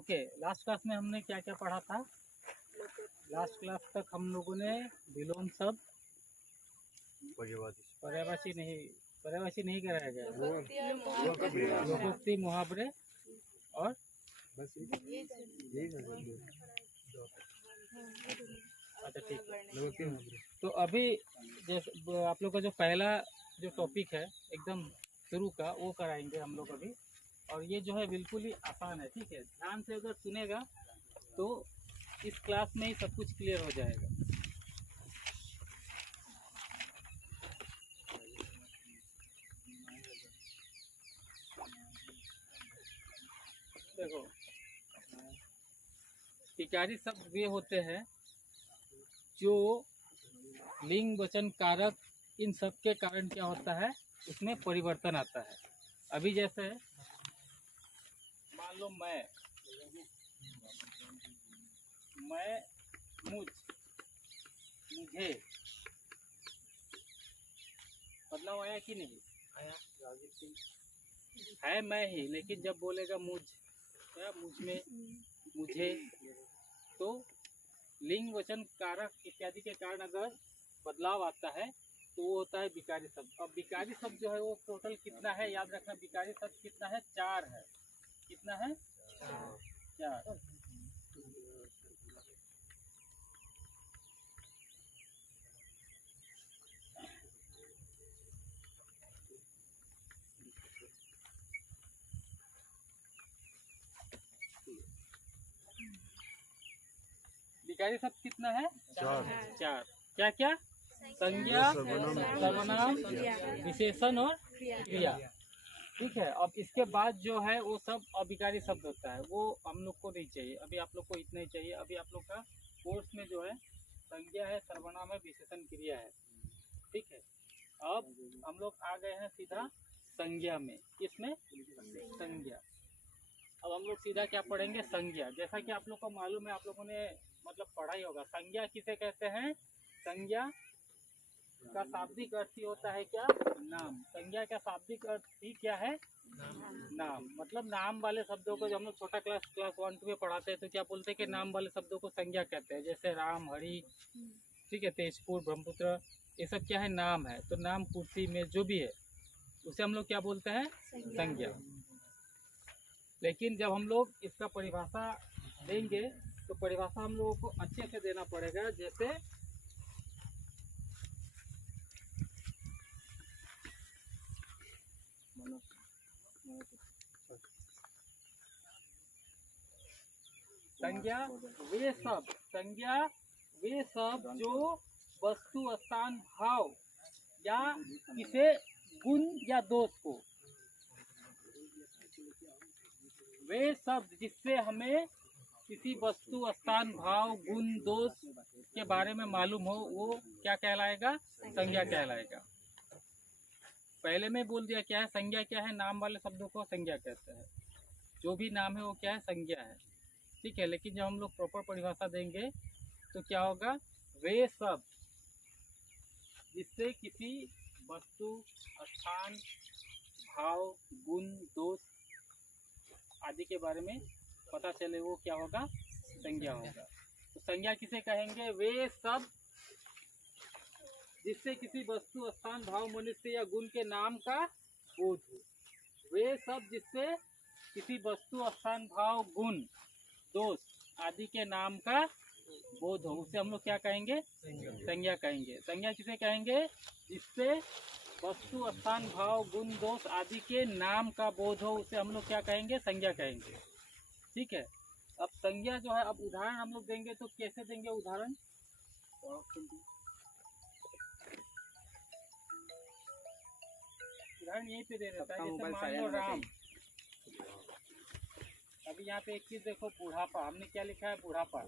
Okay, last class में हमने क्या क्या पढ़ा था? लास्ट क्लास तक हम लोगों ने विलोम शब्द, पर्यायवाची नहीं कराया गया, लोकोक्ति, मुहावरे और अच्छा ठीक है। तो अभी जैसे आप लोग का जो पहला जो टॉपिक है एकदम शुरू का, वो कराएंगे हम लोग अभी। और ये जो है बिल्कुल ही आसान है, ठीक है। ध्यान से अगर सुनेगा तो इस क्लास में ही सब कुछ क्लियर हो जाएगा। देखो, विकारी शब्द वे होते हैं जो लिंग वचन कारक, इन सब के कारण क्या होता है, उसमें परिवर्तन आता है। अभी जैसे मान लो मैं, मुझ, मुझे, बदलाव आया कि नहीं आया? है मैं ही, लेकिन जब बोलेगा मुझ या मुझ में, मुझे, तो लिंग वचन कारक इत्यादि के कारण अगर बदलाव आता है तो वो होता है विकारी शब्द। अब विकारी शब्द जो है वो टोटल कितना है, याद रखना, विकारी शब्द कितना है? 4 है। कितना है? 4। विकारी शब्द कितना है? 4। क्या क्या? संज्ञा, सर्वनाम, विशेषण और क्रिया। ठीक है। अब इसके बाद जो है वो सब अविकारी शब्द होता है, वो हम लोग को नहीं चाहिए। अभी आप लोग को इतना ही चाहिए। अभी आप लोग का कोर्स में जो है संज्ञा है, सर्वनाम है, विशेषण, क्रिया है। ठीक है। अब हम लोग आ गए हैं सीधा संज्ञा में। किसमें? संज्ञा। अब हम लोग सीधा क्या पढ़ेंगे? संज्ञा। जैसा कि आप लोग को मालूम है, आप लोगों ने मतलब पढ़ा ही होगा, संज्ञा किसे कहते हैं? संज्ञा का शाब्दिक अर्थ ही होता है क्या? नाम। संज्ञा का शाब्दिक अर्थ ही क्या है? नाम। मतलब नाम वाले शब्दों को, जब हम लोग छोटा क्लास 1-2 में पढ़ाते हैं तो क्या बोलते हैं कि नाम वाले शब्दों को संज्ञा कहते हैं। जैसे राम, हरि, ठीक है, तेजपुर, ब्रह्मपुत्र, ये सब क्या है? नाम है। तो नाम, कुर्सी में जो भी है उसे हम लोग क्या बोलते हैं? संज्ञा। लेकिन जब हम लोग इसका परिभाषा देंगे तो परिभाषा हम लोगों को अच्छे से देना पड़ेगा। जैसे संज्ञा वे सब जो वस्तु, स्थान, भाव या किसे गुण या दोष को, वे शब्द जिससे हमें किसी वस्तु, स्थान, भाव, गुण, दोष के बारे में मालूम हो, वो क्या कहलाएगा? संज्ञा कहलाएगा। पहले में बोल दिया क्या है संज्ञा? क्या है? नाम वाले शब्दों को संज्ञा कहते हैं। जो भी नाम है वो क्या है? संज्ञा है। ठीक है। लेकिन जब हम लोग प्रॉपर परिभाषा देंगे तो क्या होगा? वे शब्द जिससे किसी वस्तु, स्थान, भाव, गुण, दोष आदि के बारे में पता चले, वो क्या होगा? संज्ञा होगा। तो संज्ञा किसे कहेंगे? वे शब्द जिससे किसी वस्तु, स्थान, भाव, मनुष्य या गुण के नाम का बोध हो। वे शब्द जिससे किसी वस्तु, स्थान, भाव, गुण, दोष आदि के नाम का बोध हो, उसे हम लोग क्या कहेंगे? संज्ञा कहेंगे। संज्ञा किसे कहेंगे? जिससे वस्तु, स्थान, भाव, गुण, दोष आदि के नाम का बोध हो, उसे हम लोग क्या कहेंगे? संज्ञा कहेंगे। ठीक है। अब संज्ञा जो है, अब उदाहरण हम लोग देंगे तो कैसे देंगे उदाहरण? उदाहरण यहीं पे दे देता है। जैसे मान लो राम। अभी यहाँ पे एक चीज देखो, बुढ़ापा। हमने क्या लिखा है? बुढ़ापा।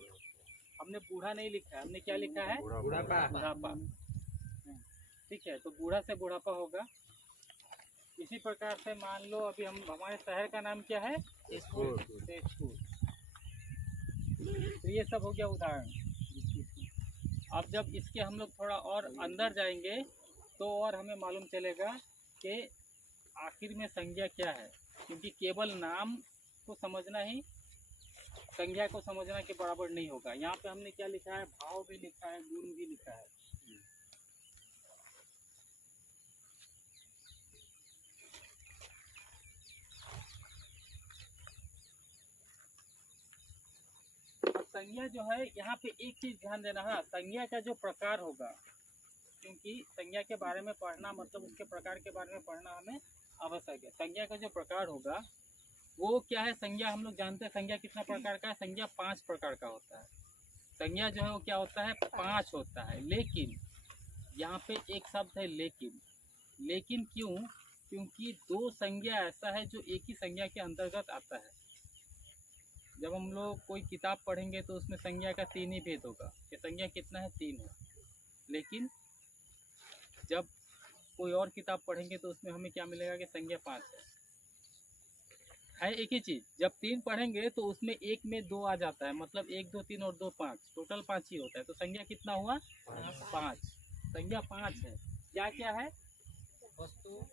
हमने बूढ़ा नहीं लिखा है, हमने क्या लिखा है? बुढ़ापा। ठीक है। तो बूढ़ा से बुढ़ापा होगा। इसी प्रकार से मान लो अभी हम, हमारे शहर का नाम क्या है? तेजपुर। तो ये सब हो गया उदाहरण। अब जब इसके हम लोग थोड़ा और अंदर जाएंगे तो और हमें मालूम चलेगा कि आखिर में संज्ञा क्या है। क्योंकि केवल नाम को समझना ही संज्ञा को समझना के बराबर नहीं होगा। यहाँ पे हमने क्या लिखा है, भाव भी लिखा है, गुण भी लिखा है। संज्ञा जो है यहाँ पे एक चीज ध्यान देना है, संज्ञा का जो प्रकार होगा, क्योंकि संज्ञा के बारे में पढ़ना मतलब उसके प्रकार के बारे में पढ़ना हमें आवश्यक है। संज्ञा का जो प्रकार होगा वो क्या है, संज्ञा हम लोग जानते हैं संज्ञा कितना प्रकार का है, संज्ञा 5 प्रकार का होता है। संज्ञा जो है वो क्या होता है, 5 होता है। लेकिन यहाँ पे एक शब्द है लेकिन। लेकिन क्यों? क्योंकि 2 संज्ञा ऐसा है जो एक ही संज्ञा के अंतर्गत आता है। जब हम लोग कोई किताब पढ़ेंगे तो उसमें संज्ञा का 3 ही भेद होगा कि संज्ञा कितना है, 3 है। लेकिन जब कोई और किताब पढ़ेंगे तो उसमें हमें क्या मिलेगा कि संज्ञा 5 है एक ही चीज़। जब 3 पढ़ेंगे तो उसमें एक में 2 आ जाता है, मतलब 1 2 3 और 2 5, टोटल 5 ही होता है। तो संज्ञा कितना हुआ, 5। संज्ञा 5 है। क्या क्या है वस्तु,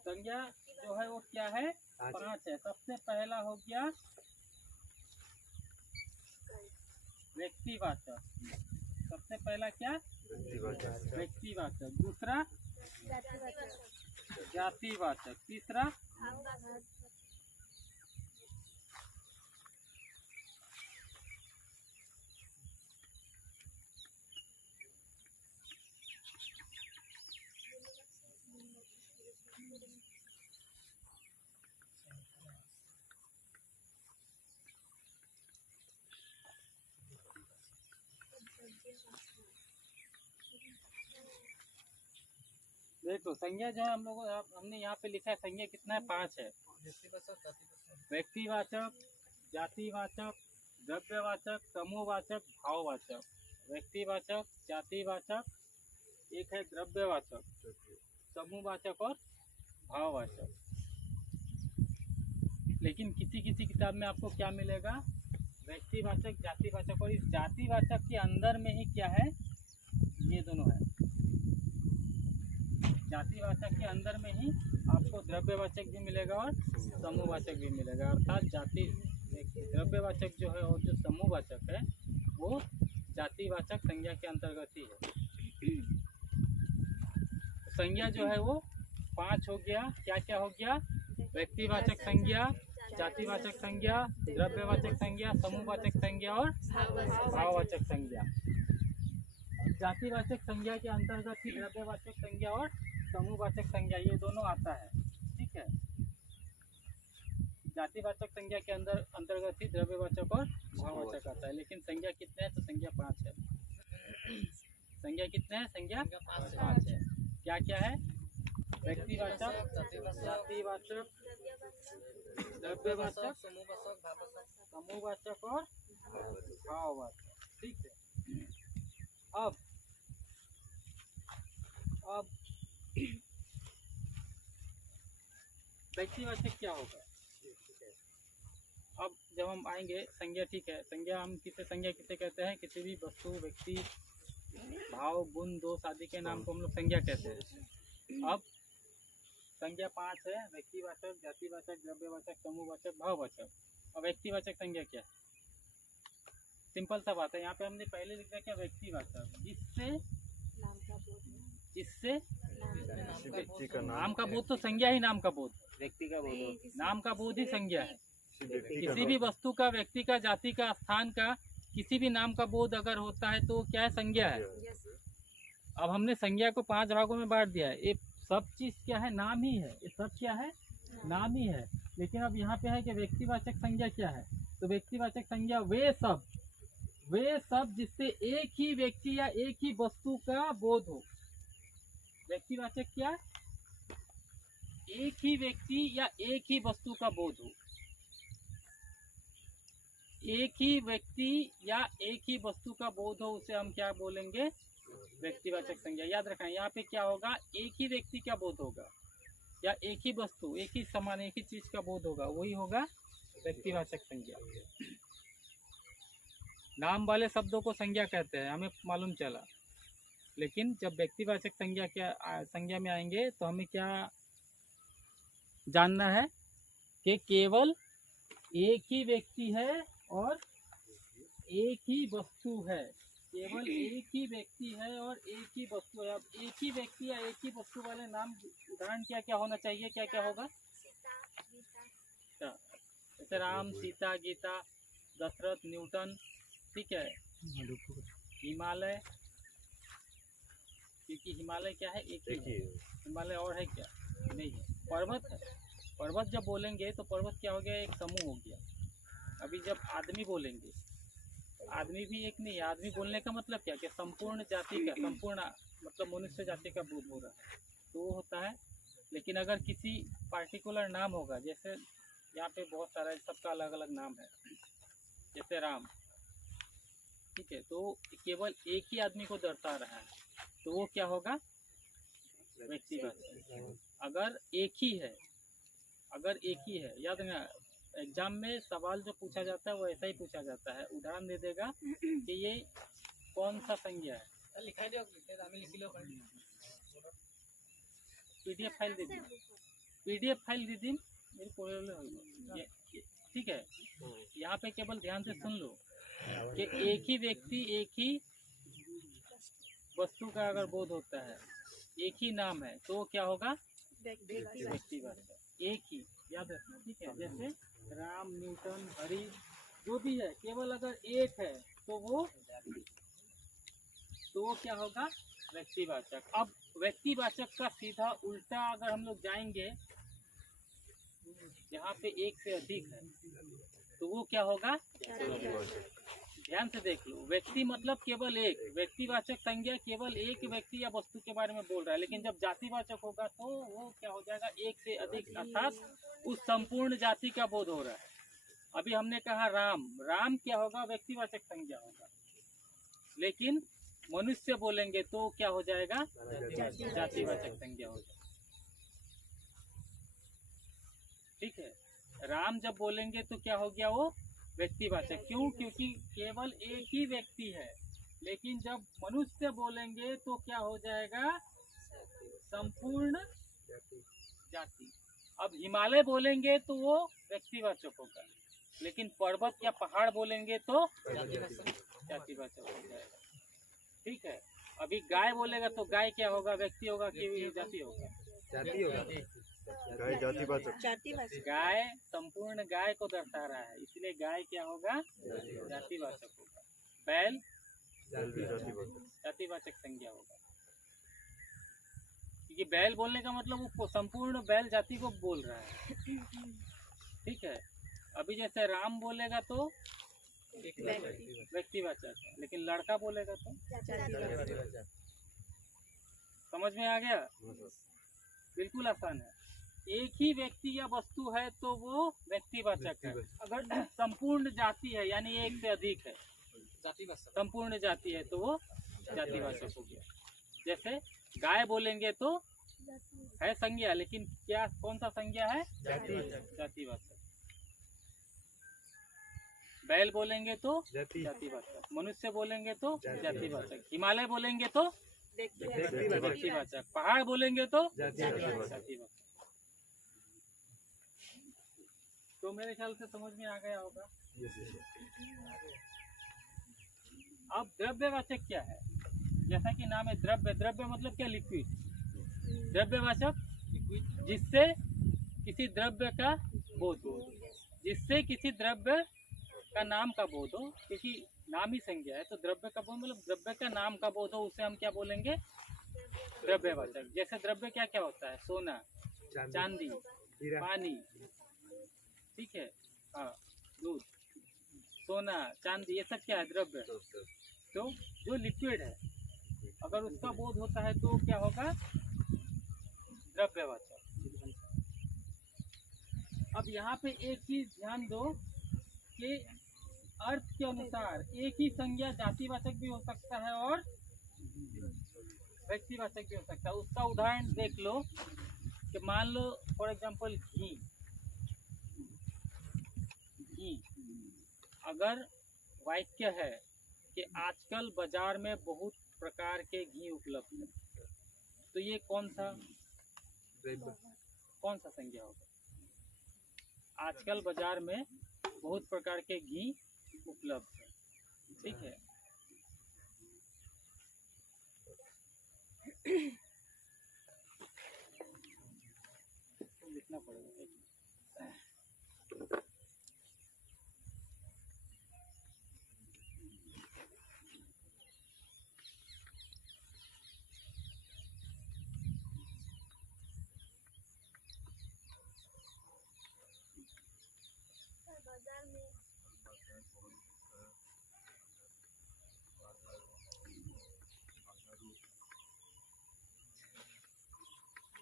संज्ञा जो है वो क्या है, 5 है। सबसे पहला हो गया व्यक्तिवाचक। सबसे पहला क्या, व्यक्तिवाचक। दूसरा जातिवाचक। तीसरा देखो संज्ञा जो है हम लोग हमने यहाँ पे लिखा है संज्ञा कितना है, 5 है। व्यक्तिवाचक, जातिवाचक, द्रव्यवाचक, समूहवाचक, भाववाचक। व्यक्तिवाचक, जातिवाचक, एक है द्रव्यवाचक, समूहवाचक और भाववाचक। लेकिन किसी किसी किताब में आपको क्या मिलेगा, व्यक्तिवाचक, जातिवाचक, और इस जातिवाचक के अंदर में ही क्या है, ये दोनों है। जातिवाचक के अंदर में ही आपको द्रव्यवाचक भी मिलेगा और समूहवाचक भी मिलेगा। अर्थात जाति द्रव्यवाचक जो है और जो समूहवाचक है वो जातिवाचक संज्ञा के अंतर्गत ही है। संज्ञा जो है वो 5 हो गया। क्या क्या हो गया, व्यक्तिवाचक संज्ञा, जातिवाचक संज्ञा, द्रव्यवाचक संज्ञा, समूहवाचक संज्ञा और भाववाचक संज्ञा। जातिवाचक संज्ञा के अंतर्गत ही द्रव्यवाचक संज्ञा और समूहवाचक संज्ञा ये दोनों आता है। ठीक है, जातिवाचक संज्ञा के अंतर्गत ही द्रव्यवाचक और भाववाचक आता है। लेकिन संज्ञा कितने हैं, तो संज्ञा 5 है। संज्ञा कितने हैं, संज्ञा 5 है। क्या क्या है, व्यक्तिवाचक, जातिवाचक, द्रव्यवाचक, समूहवाचक और भाववाचक। ठीक है, अब व्यक्तिवाचक क्या होगा। अब जब हम आएंगे संज्ञा, ठीक है, संज्ञा हम संज्ञा किसे कहते हैं, किसी भी वस्तु, व्यक्ति, भाव, गुण, दोष आदि के नाम को हम लोग संज्ञा कहते हैं। अब संज्ञा 5 है, व्यक्तिवाचक, जातिवाचक, द्रव्यवाचक, समूहवाचक, भाववाचक। और व्यक्तिवाचक संज्ञा क्या है, सिंपल सा बात है। यहाँ पे हमने पहले लिखा क्या, व्यक्तिवाचक, जिससे नाम का बोध, तो संज्ञा ही नाम का बोध, व्यक्ति का बोध, नाम का बोध ही संज्ञा है। किसी भी वस्तु का, व्यक्ति का, जाति का, स्थान का, किसी भी नाम का बोध अगर होता है तो क्या है, संज्ञा है। अब हमने संज्ञा को 5 भागों में बांट दिया है। ये सब चीज क्या है, नाम ही है। ये सब क्या है, नाम ही है। लेकिन अब यहाँ पे है कि व्यक्तिवाचक संज्ञा क्या है, तो व्यक्तिवाचक संज्ञा वे सब जिससे एक ही व्यक्ति या एक ही वस्तु का बोध हो। व्यक्तिवाचक क्या, एक ही व्यक्ति या एक ही वस्तु का बोध हो। एक ही व्यक्ति या एक ही वस्तु का बोध हो, उसे हम क्या बोलेंगे, व्यक्तिवाचक संज्ञा। याद रखना, यहाँ पे क्या होगा, एक ही व्यक्ति का बोध होगा या एक ही वस्तु, एक ही सामान, एक ही चीज का बोध होगा, वही होगा व्यक्तिवाचक संज्ञा। नाम वाले शब्दों को संज्ञा कहते हैं, हमें मालूम चला। लेकिन जब व्यक्तिवाचक संज्ञा में आएंगे तो हमें क्या जानना है कि केवल एक ही व्यक्ति है और एक ही वस्तु है, केवल एक ही व्यक्ति है और एक ही वस्तु है। अब एक ही व्यक्ति या एक ही वस्तु वाले नाम उदाहरण क्या क्या होना चाहिए, क्या क्या होगा? जैसे राम, सीता, गीता, दशरथ, न्यूटन, ठीक है, हिमालय, क्योंकि हिमालय क्या है, एक ही है। हिमालय और है क्या? नहीं है। पर्वत है, पर्वत जब बोलेंगे तो पर्वत क्या हो गया, एक समूह हो गया। अभी जब आदमी बोलेंगे, आदमी भी एक नहीं है। आदमी बोलने का मतलब क्या, कि संपूर्ण जाति का, संपूर्ण मतलब मनुष्य जाति का बोध हो रहा है, तो वो होता है। लेकिन अगर किसी पार्टिकुलर नाम होगा, जैसे यहाँ पे बहुत सारा, सबका अलग अलग नाम है, जैसे राम, ठीक है, तो केवल एक ही आदमी को दर्शा रहा है, तो वो क्या होगा, व्यक्तिवाचक। अगर एक ही है, अगर एक ही है, याद रखना एग्जाम में सवाल जो पूछा जाता है वो ऐसा ही पूछा जाता है। उदाहरण दे देगा कि ये कौन सा संज्ञा है, पीडीएफ फाइल दे दी, पीडीएफ फाइल दे दी मेरी पूरे, ठीक है। यहाँ पे केवल ध्यान से सुन लो कि एक ही व्यक्ति, एक ही वस्तु का अगर बोध होता है, एक ही नाम है, तो क्या होगा, व्यक्तिवाचक। एक ही, याद रखना, ठीक है। जैसे राम, न्यूटन, हरि, जो भी है, केवल अगर एक है तो वो क्या होगा, व्यक्तिवाचक। अब व्यक्तिवाचक का सीधा उल्टा अगर हम लोग जाएंगे, यहाँ पे एक से अधिक है, तो वो क्या होगा, ध्यान से देख लो। व्यक्ति मतलब केवल एक, व्यक्तिवाचक संज्ञा केवल एक व्यक्ति या वस्तु के बारे में बोल रहा है। लेकिन जब जातिवाचक होगा तो वो क्या हो जाएगा, एक से अधिक, अर्थात उस संपूर्ण जाति का बोध हो रहा है। अभी हमने कहा राम, राम क्या होगा, व्यक्तिवाचक संज्ञा होगा। लेकिन मनुष्य बोलेंगे तो क्या हो जाएगा, जातिवाचक संज्ञा होगा, ठीक है। राम जब बोलेंगे तो क्या हो गया, वो व्यक्तिवाचक। क्यों? क्योंकि केवल एक ही व्यक्ति है। लेकिन जब मनुष्य बोलेंगे तो क्या हो जाएगा, संपूर्ण जाति। अब हिमालय बोलेंगे तो वो व्यक्तिवाचक होगा, लेकिन पर्वत या पहाड़ बोलेंगे तो जातिवाचक हो जाएगा, ठीक है। अभी गाय बोलेगा तो गाय क्या होगा, व्यक्ति होगा कि जाति होगा, जाति होगा, गाय जातिवाचक। गाय संपूर्ण गाय को दर्शा रहा है, इसलिए गाय क्या होगा, जातिवाचक होगा। बैल जातिवाचक संज्ञा होगा, क्योंकि बैल बोलने का मतलब वो संपूर्ण बैल जाति को बोल रहा है, ठीक है। अभी जैसे राम बोलेगा तो व्यक्तिवाचक, लेकिन लड़का बोलेगा तो समझ में आ गया, बिल्कुल आसान है। एक ही व्यक्ति या वस्तु है तो वो व्यक्तिवाचक है। अगर संपूर्ण जाति है, यानी एक से अधिक है, संपूर्ण जाति है, तो वो जातिवाचक हो गया। जैसे गाय बोलेंगे तो है संज्ञा, लेकिन क्या, कौन सा संज्ञा है, जातिवाचक। बैल बोलेंगे तो जातिवाचक, मनुष्य बोलेंगे तो जातिवाचक, हिमालय बोलेंगे तो व्यक्तिवाचक, पहाड़ बोलेंगे तो जातिवाचक। तो मेरे ख्याल से समझ में आ गया होगा। अब द्रव्यवाचक क्या है, जैसा कि नाम है द्रव्य, द्रव्य मतलब क्या, लिक्विड। द्रव्यवाचक जिससे किसी द्रव्य का बोध हो, जिससे किसी द्रव्य का नाम का बोध हो, क्योंकि नाम ही संज्ञा है, तो द्रव्य का बोध मतलब द्रव्य का नाम का बोध हो, उसे हम क्या बोलेंगे, द्रव्यवाचक। जैसे द्रव्य क्या क्या होता है, सोना, चांदी, पानी, ठीक है, हाँ, दूध, सोना, चांदी, ये सब क्या है, द्रव्य। तो जो लिक्विड है, अगर उसका बोध होता है तो क्या होगा, द्रव्यवाचक। अब यहाँ पे एक चीज ध्यान दो कि अर्थ के अनुसार एक ही संज्ञा जातिवाचक भी हो सकता है और व्यक्तिवाचक भी हो सकता है। उसका उदाहरण देख लो कि मान लो फॉर एग्जांपल घी, अगर वाक्य है कि आजकल बाजार में बहुत प्रकार के घी उपलब्ध है, तो ये कौन सा संज्ञा होगा, आजकल बाजार में बहुत प्रकार के घी उपलब्ध है। ठीक है, लिखना पड़ेगा।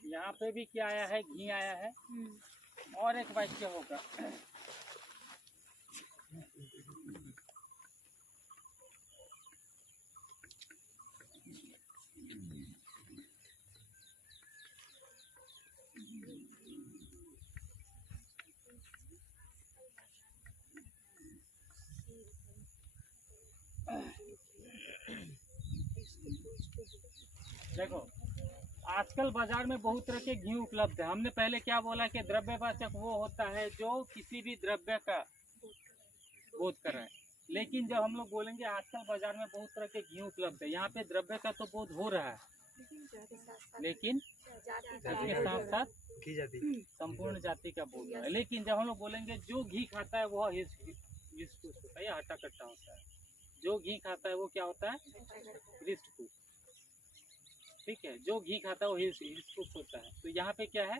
यहाँ पे भी क्या आया है, घी आया है। और एक वाक्य होगा, देखो आजकल बाजार में बहुत तरह के घी उपलब्ध है। हमने पहले क्या बोला कि द्रव्यवाचक वो होता है जो किसी भी द्रव्य का बोध कर रहा है, लेकिन जब हम लोग बोलेंगे आजकल बाजार में बहुत तरह के घी उपलब्ध है, यहाँ पे द्रव्य का तो बोध हो रहा है, लेकिन इसके साथ साथ संपूर्ण जाति का बोध हो रहा है। लेकिन जब हम लोग बोलेंगे जो घी खाता है वह हृष्ट होता है या हट्टा कट्टा होता है, जो घी खाता है वो क्या होता है, हृष्ट। ठीक है, जो घी खाता है वो हृष्ट होता है। तो यहाँ पे क्या है,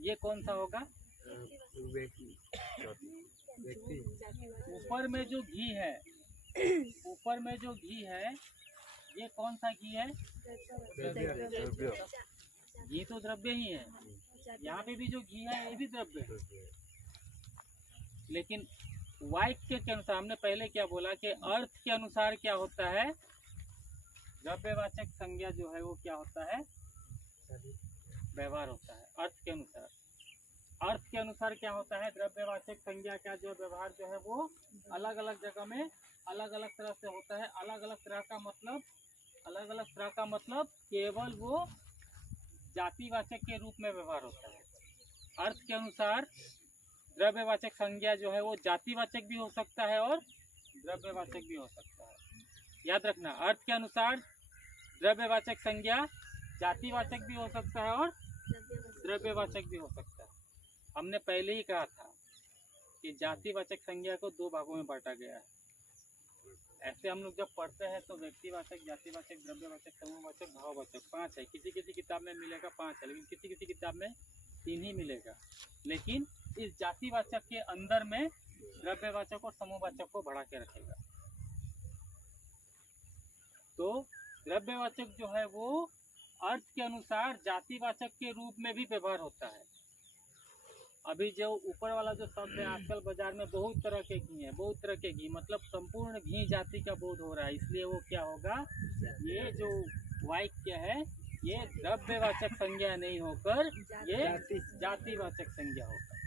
ये कौन सा होगा, ऊपर में जो घी है, ऊपर में जो घी है ये कौन सा घी है, घी तो द्रव्य ही है। यहाँ पे भी जो घी है ये भी द्रव्य है। लेकिन वाक्य के अनुसार हमने पहले क्या बोला कि अर्थ के अनुसार क्या होता है, द्रव्यवाचक संज्ञा जो है वो क्या होता है, व्यवहार होता है। अर्थ के अनुसार, अर्थ के अनुसार क्या होता है, द्रव्यवाचक संज्ञा का जो व्यवहार जो है वो अलग अलग जगह में अलग अलग तरह से होता है। अलग अलग तरह का मतलब, अलग अलग तरह का मतलब केवल वो जातिवाचक के रूप में व्यवहार होता है। अर्थ के अनुसार द्रव्यवाचक संज्ञा जो है वो जातिवाचक भी हो सकता है और द्रव्यवाचक भी हो सकता है। याद रखना, अर्थ के अनुसार द्रव्यवाचक संज्ञा जातिवाचक भी हो सकता है और द्रव्यवाचक भी हो सकता है। हमने पहले ही कहा था कि जातिवाचक संज्ञा को दो भागों में बांटा गया है। ऐसे हम लोग जब पढ़ते हैं तो व्यक्तिवाचक, जातिवाचक, द्रव्यवाचक, समूहवाचक, भाववाचक 5 है। किसी किसी किताब में मिलेगा 5 है, लेकिन किसी किसी किताब में 3 ही मिलेगा। लेकिन इस जातिवाचक के अंदर में द्रव्यवाचक और समूहवाचक को बढ़ा के रखेगा। तो द्रव्यवाचक जो है वो अर्थ के अनुसार जातिवाचक के रूप में भी व्यवहार होता है। अभी जो ऊपर वाला जो शब्द है, आजकल बाजार में बहुत तरह के घी है, बहुत तरह के घी मतलब संपूर्ण घी जाति का बोध हो रहा है, इसलिए वो क्या होगा, ये जो वाक्य है ये द्रव्यवाचक संज्ञा नहीं होकर ये जातिवाचक संज्ञा होगा।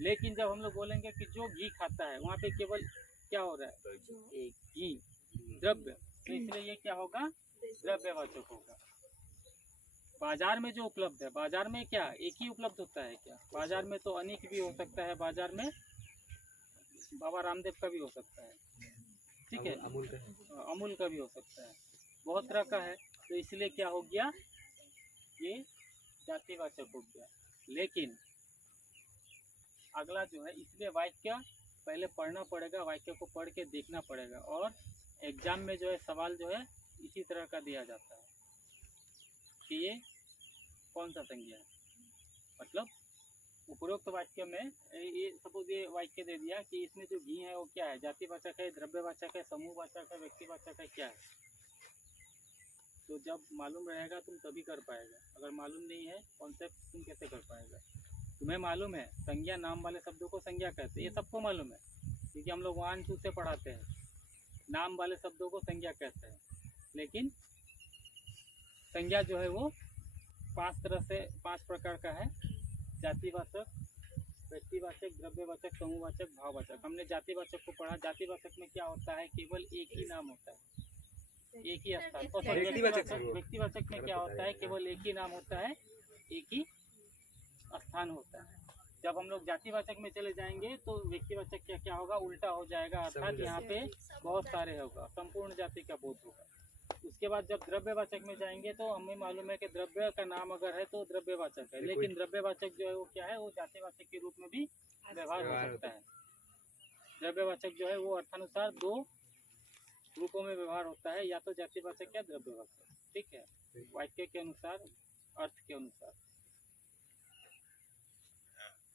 लेकिन जब हम लोग बोलेंगे कि जो घी खाता है, वहाँ पे केवल क्या हो रहा है, एक घी द्रव्य, तो इसलिए ये क्या होगा, द्रव्यवाचक होगा। बाजार में जो उपलब्ध है, बाजार में क्या एक ही उपलब्ध होता है क्या, बाजार में तो अनेक भी हो सकता है। बाजार में बाबा रामदेव का भी हो सकता है, ठीक है, अमूल का भी हो सकता है, बहुत तरह का है। तो इसलिए क्या हो गया, ये जातिवाचक हो गया। लेकिन अगला जो है, इसलिए वाक्य पहले पढ़ना पड़ेगा, वाक्य को पढ़ के देखना पड़ेगा। और एग्जाम में जो है सवाल जो है इसी तरह का दिया जाता है कि ये कौन सा संज्ञा है। मतलब उपरोक्त वाक्य में ये सपोज ये वाक्य दे दिया कि इसमें जो घी है वो क्या है, जातिवाचक है, द्रव्यवाचक है, समूहवाचक है, व्यक्तिवाचक है, क्या है। तो जब मालूम रहेगा तुम तभी कर पाएगा, अगर मालूम नहीं है कॉन्सेप्ट तुम कैसे कर पाएगा। तुम्हें मालूम है संज्ञा नाम वाले शब्दों को संज्ञा कहते हैं, ये सबको मालूम है क्योंकि हम लोग 1 2 से पढ़ाते हैं। नाम वाले शब्दों को संज्ञा कहते हैं, लेकिन संज्ञा जो है वो 5 प्रकार का है, जातिवाचक, व्यक्तिवाचक, द्रव्यवाचक, समूहवाचक, भाववाचक। हमने जातिवाचक को पढ़ा, जातिवाचक में क्या होता है, केवल एक ही नाम होता है, एक ही स्थान। व्यक्तिवाचक में क्या होता है, केवल एक ही नाम होता है, एक ही स्थान होता है। जब हम लोग जातिवाचक में चले जाएंगे तो व्यक्तिवाचक क्या क्या होगा, उल्टा हो जाएगा, अर्थात यहाँ पे बहुत सारे होगा, संपूर्ण जाति का बोध होगा। उसके बाद जब द्रव्यवाचक में जाएंगे तो हमें मालूम है कि द्रव्य का नाम अगर है तो द्रव्यवाचक है, लेकिन द्रव्यवाचक जो है वो क्या है, वो जातिवाचक के रूप में भी व्यवहार हो सकता है। द्रव्यवाचक जो है वो अर्थानुसार दो रूपों में व्यवहार होता है, या तो जातिवाचक या द्रव्यवाचक। ठीक है, वाक्य के अनुसार, अर्थ के अनुसार।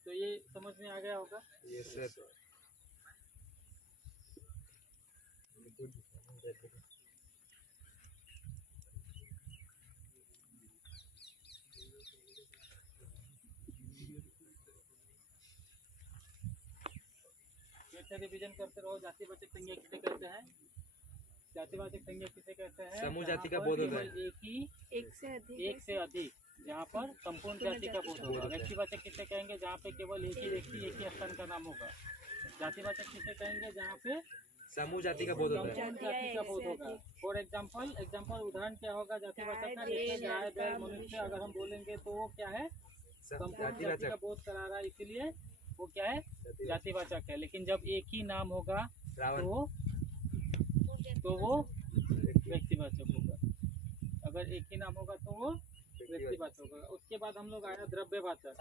तो ये समझ में आ गया होगा। Yes sir. रिवीजन करते रहो। जातिवाचक संज्ञा किसे कहते हैं? जातिवाचक संज्ञा किसे कहते हैं? समूह जाति का बोध होता है। एक से अधिक जहाँ पर संपूर्ण जाति का बोध होगा। व्यक्तिवाचक किसे कहेंगे? जहाँ पे केवल एक ही व्यक्ति, एक ही स्थान का नाम होगा। जातिवाचक किसे कहेंगे? जहाँ पे समूह जाति का बोध होता है। संपूर्ण जाति का बोध होगा। फॉर एग्जाम्पल उदाहरण क्या होगा जातिवाचक का? जैसे गाय, बैल, मनुष्य अगर हम बोलेंगे तो वो क्या है? संपूर्ण जाति का बोध करा रहा है, इसीलिए वो क्या है? जातिवाचक है। लेकिन जब एक ही नाम होगा तो वो व्यक्तिवाचक होगा। अगर एक ही नाम होगा तो वो व्यक्तिवाचक होगा। उसके बाद हम लोग आया द्रव्यवाचक।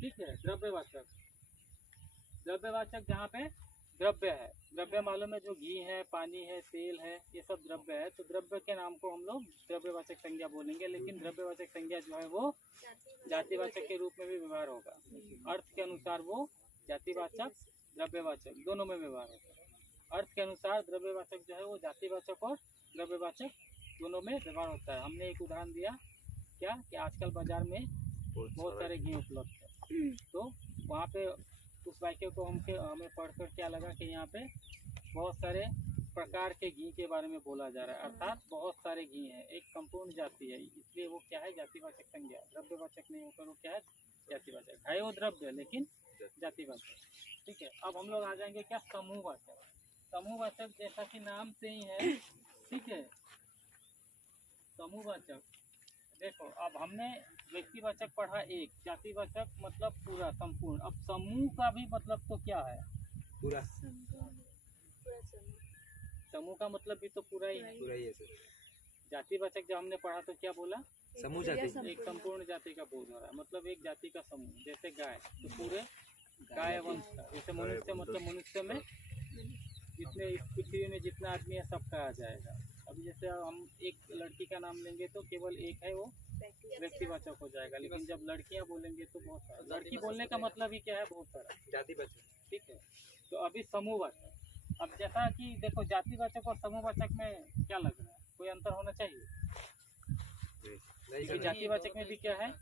ठीक है, द्रव्यवाचक जहाँ पे द्रव्य है, द्रव्य मालूम है, जो घी है, पानी है, तेल है, ये सब द्रव्य है। तो द्रव्य के नाम को हम लोग द्रव्यवाचक संज्ञा बोलेंगे। लेकिन द्रव्यवाचक संज्ञा जो है वो जातिवाचक के रूप में भी व्यवहार होगा। अर्थ के अनुसार वो जातिवाचक, द्रव्यवाचक दोनों में व्यवहार होगा। अर्थ के अनुसार द्रव्यवाचक जो है वो जातिवाचक और द्रव्यवाचक दोनों में व्यवहार होता है। हमने एक उदाहरण दिया क्या कि आजकल बाजार में बहुत सारे घी उपलब्ध है, तो वहाँ पे उस वाक्य को हमें पढ़कर क्या लगा कि यहाँ पे बहुत सारे प्रकार के घी के बारे में बोला जा रहा है, अर्थात बहुत सारे घी हैं, एक संपूर्ण जाति है, इसलिए वो क्या है? जातिवाचक संज्ञा। द्रव्यवाचक नहीं होकर वो क्या है? जातिवाचक है। वो द्रव्य लेकिन जातिवाचक। ठीक है, अब हम लोग आ जाएंगे क्या? समूहवाचक। समूहवाचक जैसा कि नाम से ही है। ठीक है, समूहवाचक देखो, अब हमने व्यक्तिवाचक पढ़ा एक, जातिवाचक मतलब पूरा, संपूर्ण। अब समूह का भी मतलब तो क्या है? पूरा। समूह का मतलब भी तो पूरा ही है। पूरा ही है सर। जातिवाचक जब हमने पढ़ा तो क्या बोला? समूह जाति। एक संपूर्ण जाति का बोध हो रहा है, मतलब एक जाति का समूह। जैसे गाय तो पूरे गाय वंश का। जैसे मनुष्य मतलब मनुष्य में जितने इस पृथ्वी में जितना आदमी है सबका आ जाएगा। अभी जैसे हम एक लड़की का नाम लेंगे तो केवल एक है, वो व्यक्तिवाचक हो जाएगा। लेकिन जब लड़कियां बोलेंगे तो बहुत सारा। लड़की बोलने का मतलब ही क्या है? बहुत सारा। जातिवाचक। ठीक है, तो अभी समूहवाचक। अब जैसा कि देखो जातिवाचक और समूहवाचक में क्या लग रहा है? कोई अंतर होना चाहिए? जातिवाचक में भी क्या है?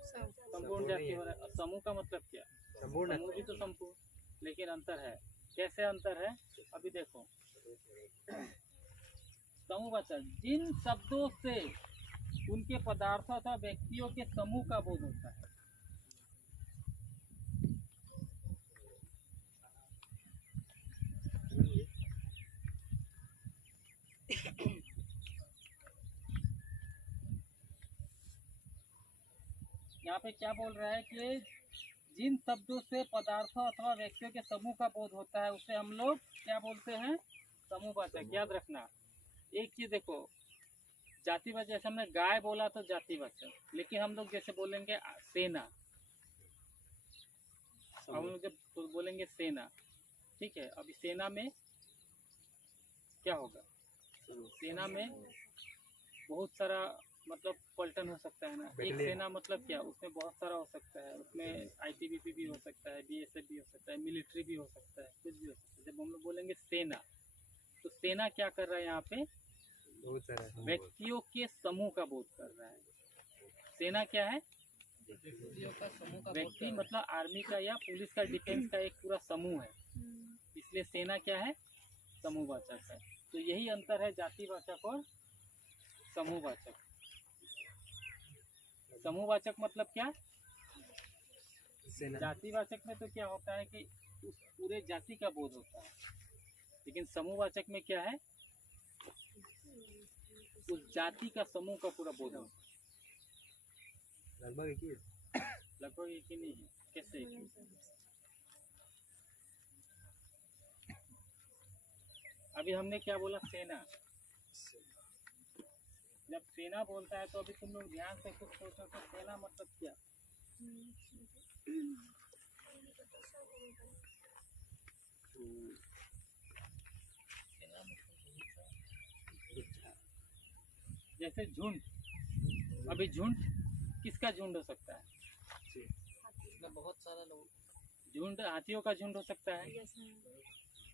संपूर्ण जाति हो रहा है। समूह का मतलब क्या? संपूर्ण। समूह भी तो संपूर्ण, लेकिन अंतर है। कैसे अंतर है? अभी देखो, समूहवाचक जिन शब्दों से उनके पदार्थों अथवा व्यक्तियों के समूह का बोध होता है। यहाँ पे क्या बोल रहा है कि जिन शब्दों से पदार्थों अथवा व्यक्तियों के समूह का बोध होता है उसे हम लोग क्या बोलते हैं? समूहवाचक। याद रखना एक चीज, देखो जातिवाचक, जैसे हमने गाय बोला तो जातिवाचक, लेकिन हम लोग जैसे बोलेंगे सेना, हम लोग जब बोलेंगे सेना, ठीक है, अभी सेना में क्या होगा? सेना में बहुत सारा मतलब पलटन हो सकता है ना। एक सेना मतलब क्या? उसमें बहुत सारा हो सकता है, उसमें आईटीबीपी भी हो सकता है, बीएसएफ भी हो सकता है, मिलिट्री भी हो सकता है, कुछ भी हो सकता है। जब हम लोग बोलेंगे सेना, तो सेना क्या कर रहा है? यहाँ पे बहुत सारा व्यक्तियों के समूह का बोध कर रहा है। सेना क्या है? व्यक्ति मतलब आर्मी का या पुलिस का, डिफेंस का एक पूरा समूह है, इसलिए सेना क्या है? समूहवाचक है। तो यही अंतर है जातिवाचक और समूहवाचक। समूहवाचक मतलब क्या? जातिवाचक में तो क्या होता है कि उस पूरे जाति का बोध होता है, लेकिन समूहवाचक में क्या है? उस जाति का समूह का पूरा बोध होता है। लगभग एक ही लगभग एक ही नहीं है, कैसे? अभी हमने क्या बोला? सेना। जब सेना बोलता है तो अभी तुम लोग ध्यान से कुछ सोचो तो सेना मतलब क्या? जैसे झुंड, अभी झुंड किसका झुंड हो सकता है? बहुत सारा लोग, झुंड हाथियों का झुंड हो सकता है,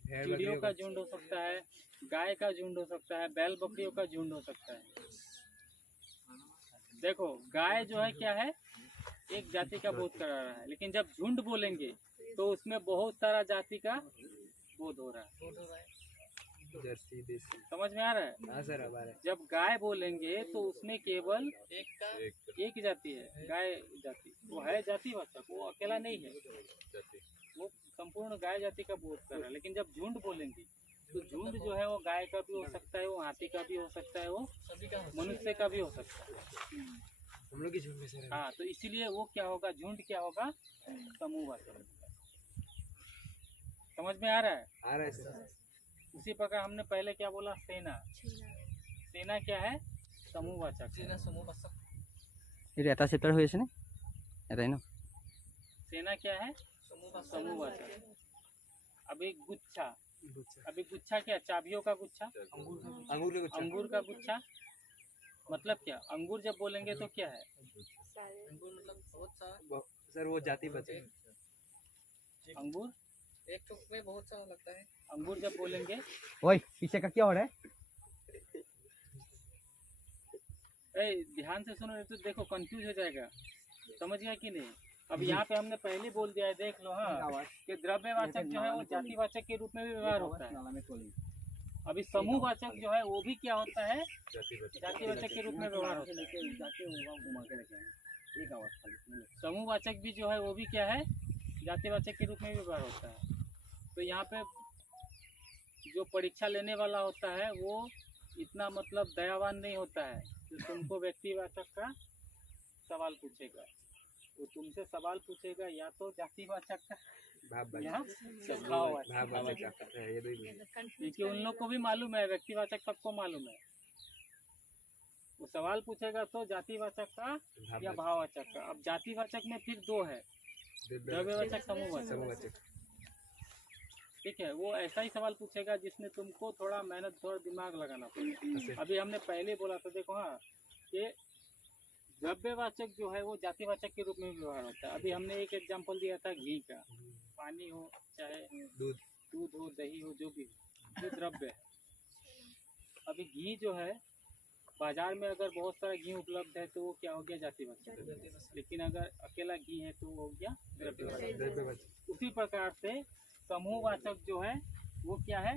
भेड़ चिड़ियों बकरियों का झुंड हो सकता है, गाय का झुंड हो सकता है, बैल बकरियों का झुंड हो सकता है। देखो गाय जो है क्या है, एक जाति का बोध करा रहा है, लेकिन जब झुंड बोलेंगे तो उसमें बहुत सारा जाति का बोध हो रहा है। जर्सी देसी। समझ में आ रहा है? हाँ सर, अब आ रहा है। जब गाय बोलेंगे तो उसमें केवल एक जाति है, गाय जाति, वो है जातिवाचक, वो अकेला नहीं है, वो संपूर्ण गाय जाति का बोध कर रहा है। लेकिन जब झुंड बोलेंगे तो झुंड जो है वो गाय का भी हो सकता है, वो हाथी का भी हो सकता है, वो मनुष्य का भी हो सकता है। हम लोग की झुंड में सर। हाँ, तो इसीलिए वो क्या होगा, झुंड क्या होगा, समूहवाचक। समझ में आ रहा है? आ रहा है सर। उसी प्रकार हमने पहले क्या बोला, सेना। सेना क्या है, समूहवाचक। सेना समूहवाचक। এটা এটা সেপারেট হয়েছে না এটাই না सेना क्या है, समूहवाचक। अभी गुच्छा, अभी गुच्छा क्या, चाबियों का गुच्छा, अंगूर के गुच्छा। अंगूर का गुच्छा मतलब क्या? अंगूर जब बोलेंगे तो क्या है? अंगूर मतलब बहुत सारा सर, वो जाति बचे। अंगूर, एक टुक में बहुत सारा लगता है। अंगूर जब बोलेंगे, ওই पीछे का क्या हो रहा है ध्यान से सुनो, नहीं तो देखो कंफ्यूज हो जाएगा। समझ गया कि नहीं? अब यहाँ पे हमने पहले बोल दिया है, देख लो। हाँ, कि द्रव्यवाचक जो है वो जातिवाचक के रूप में भी व्यवहार होता है। अभी समूहवाचक जो है वो भी क्या होता है, जातिवाचक के रूप में व्यवहार होता है। समूहवाचक भी जो है वो भी क्या है, जातिवाचक के रूप में व्यवहार होता है। तो यहाँ पे जो परीक्षा लेने वाला होता है वो इतना मतलब दयावान नहीं होता है जो तुमको व्यक्तिवाचक का सवाल पूछेगा। वो तुमसे सवाल पूछेगा या तो जातिवाचक का या भाववाचक का। क्योंकि उन लोग को भी मालूम है, व्यक्तिवाचक सबको मालूम है। वो सवाल पूछेगा तो जातिवाचक का या भाववाचक का। अब जातिवाचक में फिर दो है, द्रव्यवाचक, समूहवाचक। ठीक है, वो ऐसा ही सवाल पूछेगा जिसमें तुमको थोड़ा मेहनत, थोड़ा दिमाग लगाना पड़ेगा। अभी हमने पहले बोला था, देखो हाँ, कि द्रव्यवाचक जो है वो जातिवाचक के रूप में व्यवहार होता है। अभी हमने एक एग्जांपल दिया था घी का। पानी हो चाहे दूध हो, दही हो, जो भी हो, ये द्रव्य है। अभी घी जो है बाजार में अगर बहुत सारा घी उपलब्ध है तो वो क्या हो गया, जातिवाचक। लेकिन अगर अकेला घी है तो वो हो गया द्रव्यवाचक। उसी प्रकार से समूहवाचक जो है वो क्या है,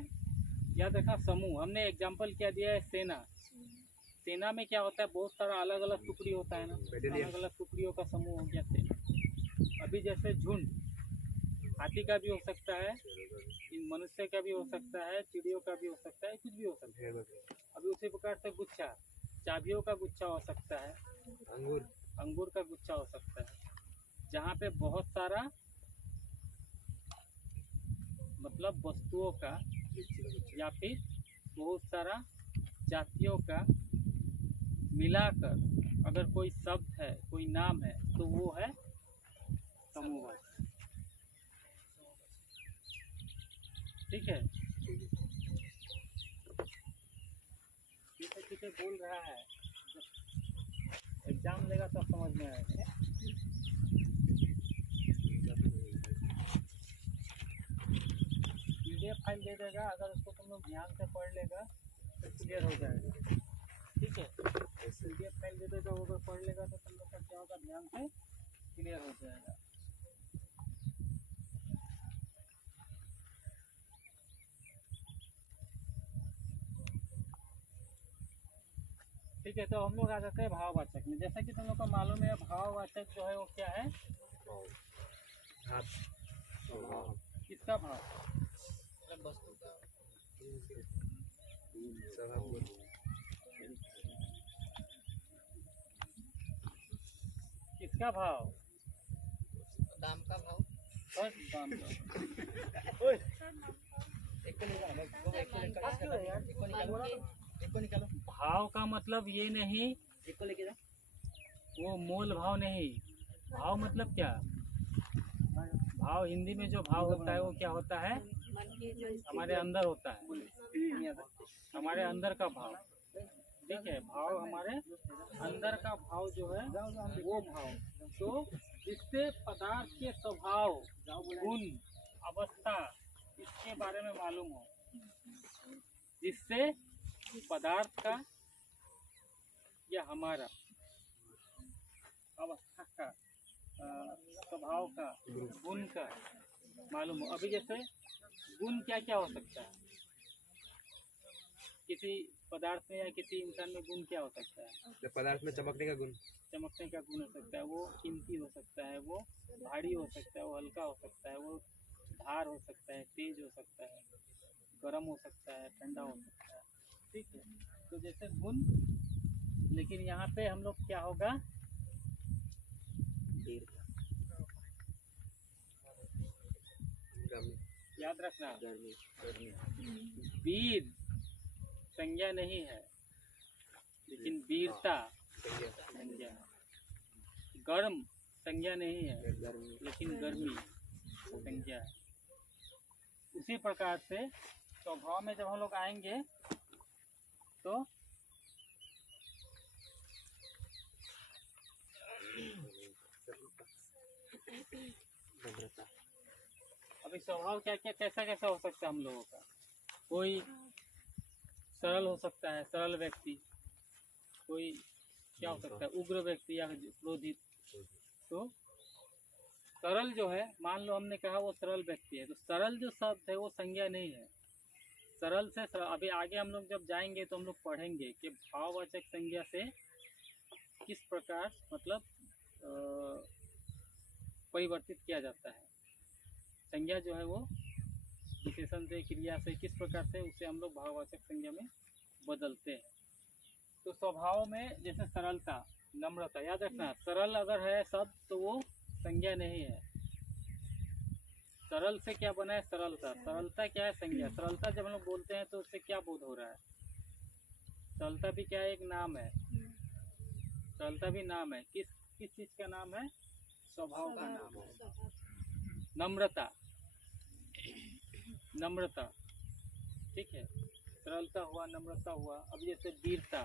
याद रखना। समूह, हमने एग्जांपल क्या दिया है, सेना। सेना में क्या होता है, बहुत सारा अलग अलग टुकड़ी होता है ना, अलग अलग टुकड़ियों का समूह हो गया सेना। अभी जैसे झुंड, हाथी का भी हो सकता है, मनुष्य का भी हो सकता है, चिड़ियों का भी हो सकता है, कुछ भी हो सकता है। अभी उसी प्रकार से गुच्छा, चाबियों का गुच्छा हो सकता है, अंगूर का गुच्छा हो सकता है। जहाँ पे बहुत सारा मतलब वस्तुओं का या फिर बहुत सारा जातियों का मिलाकर अगर कोई शब्द है, कोई नाम है, तो वो है समूहवाचक। ठीक है, किसे बोल रहा है, एग्जाम लेगा तब समझ में आएगा। PDF फाइल दे देगा, अगर उसको तुम लोग ध्यान से पढ़ लेगा तो क्लियर हो जाएगा। ठीक है, PDF फाइल दे देगा, वो अगर पढ़ लेगा तो तुम लोग का क्या होगा, ध्यान से क्लियर हो जाएगा। ठीक है, तो हम लोग आ जाते हैं भाववाचक में। जैसा कि तुम लोग को मालूम है, भाववाचक जो है वो क्या है, किसका भाव, किसका भाव, दाम का भाव फर्स्ट दाम का। एक को निकालो भाव का मतलब ये नहीं, एक को लेके जाओ वो मोल भाव नहीं। भाव मतलब क्या? भाव हिंदी में जो भाव होता है वो क्या होता है? हमारे अंदर होता है, हमारे अंदर का भाव। ठीक है, भाव हमारे अंदर का भाव जो है वो भाव। तो जिससे पदार्थ के स्वभाव, गुण, अवस्था इसके बारे में मालूम हो, जिससे पदार्थ का या हमारा अवस्था का, स्वभाव का, गुण का मालूम हो। अभी जैसे गुण क्या क्या हो सकता है किसी पदार्थ में या किसी इंसान में? गुण क्या हो सकता है? तो पदार्थ में चमकने का गुण, चमकने का गुण हो सकता है, वो कीमती हो सकता है, वो भारी हो सकता है, वो हल्का हो सकता है, वो धार हो सकता है, तेज हो सकता है, गर्म हो सकता है, ठंडा हो सकता है। ठीक है, तो जैसे गुण। लेकिन यहाँ पे हम लोग क्या होगा? याद रखना, वीर संज्ञा नहीं है, लेकिन वीरता संज्ञा है। गर्म संज्ञा नहीं है, लेकिन गर्मी संज्ञा है। उसी प्रकार से स्वभाव में जब हम लोग आएंगे तो अभी स्वभाव क्या क्या कैसा कैसा हो सकता है हम लोगों का? कोई सरल हो सकता है, सरल व्यक्ति। कोई क्या हो सकता है? उग्र व्यक्ति या क्रोधित। तो सरल जो है, मान लो हमने कहा वो सरल व्यक्ति है, तो सरल जो शब्द है वो संज्ञा नहीं है। सरल से सरल, अभी आगे हम लोग जब जाएंगे तो हम लोग पढ़ेंगे कि भाववाचक संज्ञा से किस प्रकार मतलब परिवर्तित किया जाता है। संज्ञा जो है वो विशेषण से, क्रिया से किस प्रकार से उसे हम लोग भाववाचक संज्ञा में बदलते हैं। तो स्वभाव में जैसे सरलता, नम्रता, याद रखना, सरल अगर है शब्द तो वो संज्ञा नहीं है। सरल से क्या बना है? सरलता। सरलता क्या है? संज्ञा। सरलता जब हम लोग बोलते हैं तो उससे क्या बोध हो रहा है? सरलता भी क्या है? एक नाम है। सरलता भी नाम है। किस किस चीज का नाम है? स्वभाव का नाम है। नम्रता, नम्रता, ठीक है, सरलता हुआ, नम्रता हुआ। अब जैसे वीरता,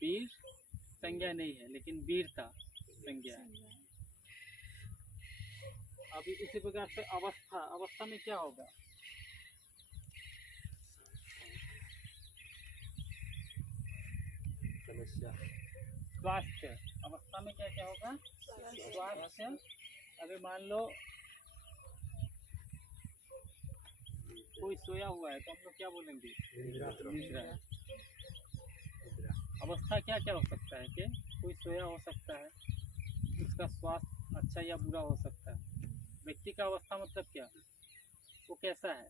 वीर संज्ञा नहीं है, लेकिन वीरता संज्ञा है। अभी इसी प्रकार से अवस्था, अवस्था में क्या होगा? समस्या, स्वास्थ्य। अवस्था में क्या क्या होगा? स्वास्थ्य। अभी मान लो कोई सोया हुआ है तो हम लोग क्या बोलेंगे? निद्रा। अवस्था क्या क्या हो सकता है? कि कोई सोया हो सकता है, उसका स्वास्थ्य अच्छा या बुरा हो सकता है। व्यक्ति का अवस्था मतलब क्या? वो कैसा है?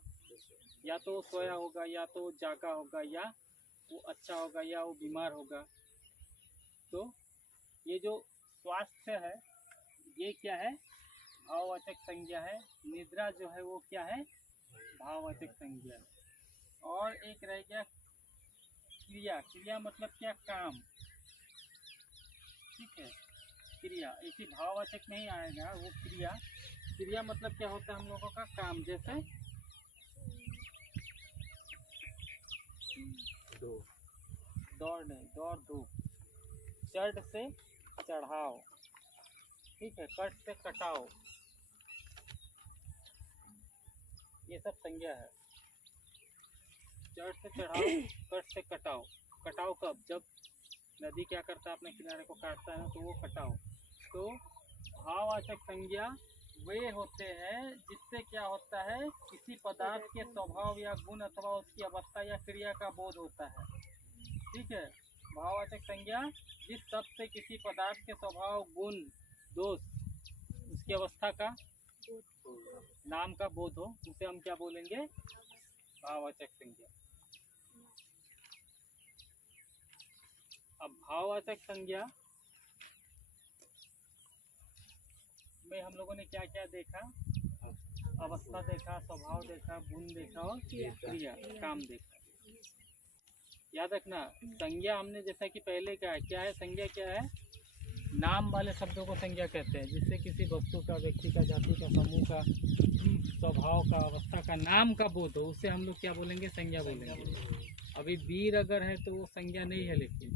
या तो वो सोया होगा, या तो वो जागा होगा, या वो अच्छा होगा, या वो बीमार होगा। तो ये जो स्वास्थ्य है ये क्या है? भाववाचक संज्ञा है। निद्रा जो है वो क्या है? भाववाचक संज्ञा है। और एक रह गया क्रिया। क्रिया मतलब क्या? काम। ठीक है, क्रिया इसी भाववाचक में ही आएगा वो क्रिया। क्रिया मतलब क्या होता है? हम लोगों का काम। जैसे दौड़ नहीं, दौड़ धूप। चढ़ से चढ़ाओ, ठीक है, कट से कटाओ, ये सब संज्ञा है। चढ़ से चढ़ाओ, कट से कटाओ। कटाओ कब? जब नदी क्या करता है? अपने किनारे को काटता है ना, तो वो कटाओ। तो भाववाचक संज्ञा वे होते हैं जिससे क्या होता है? किसी पदार्थ के स्वभाव या गुण अथवा उसकी अवस्था या क्रिया का बोध होता है। ठीक है, भाववाचक संज्ञा जिस शब्द से किसी पदार्थ के स्वभाव, गुण, दोष, उसकी अवस्था का, नाम का बोध हो, उसे हम क्या बोलेंगे? भाववाचक संज्ञा। अब भाववाचक संज्ञा इसमें हम लोगों ने क्या क्या देखा? अवस्था देखा, स्वभाव देखा, गुण देखा और क्रिया काम देखा। याद रखना, संज्ञा हमने जैसा कि पहले कहा, क्या है संज्ञा? क्या है? नाम वाले शब्दों को संज्ञा कहते हैं, जिससे किसी वस्तु का, व्यक्ति का, जाति का, समूह का, स्वभाव का, अवस्था का, नाम का बोध हो, उसे हम लोग क्या बोलेंगे? संज्ञा बोलेंगे। अभी वीर अगर है तो वो संज्ञा नहीं है, लेकिन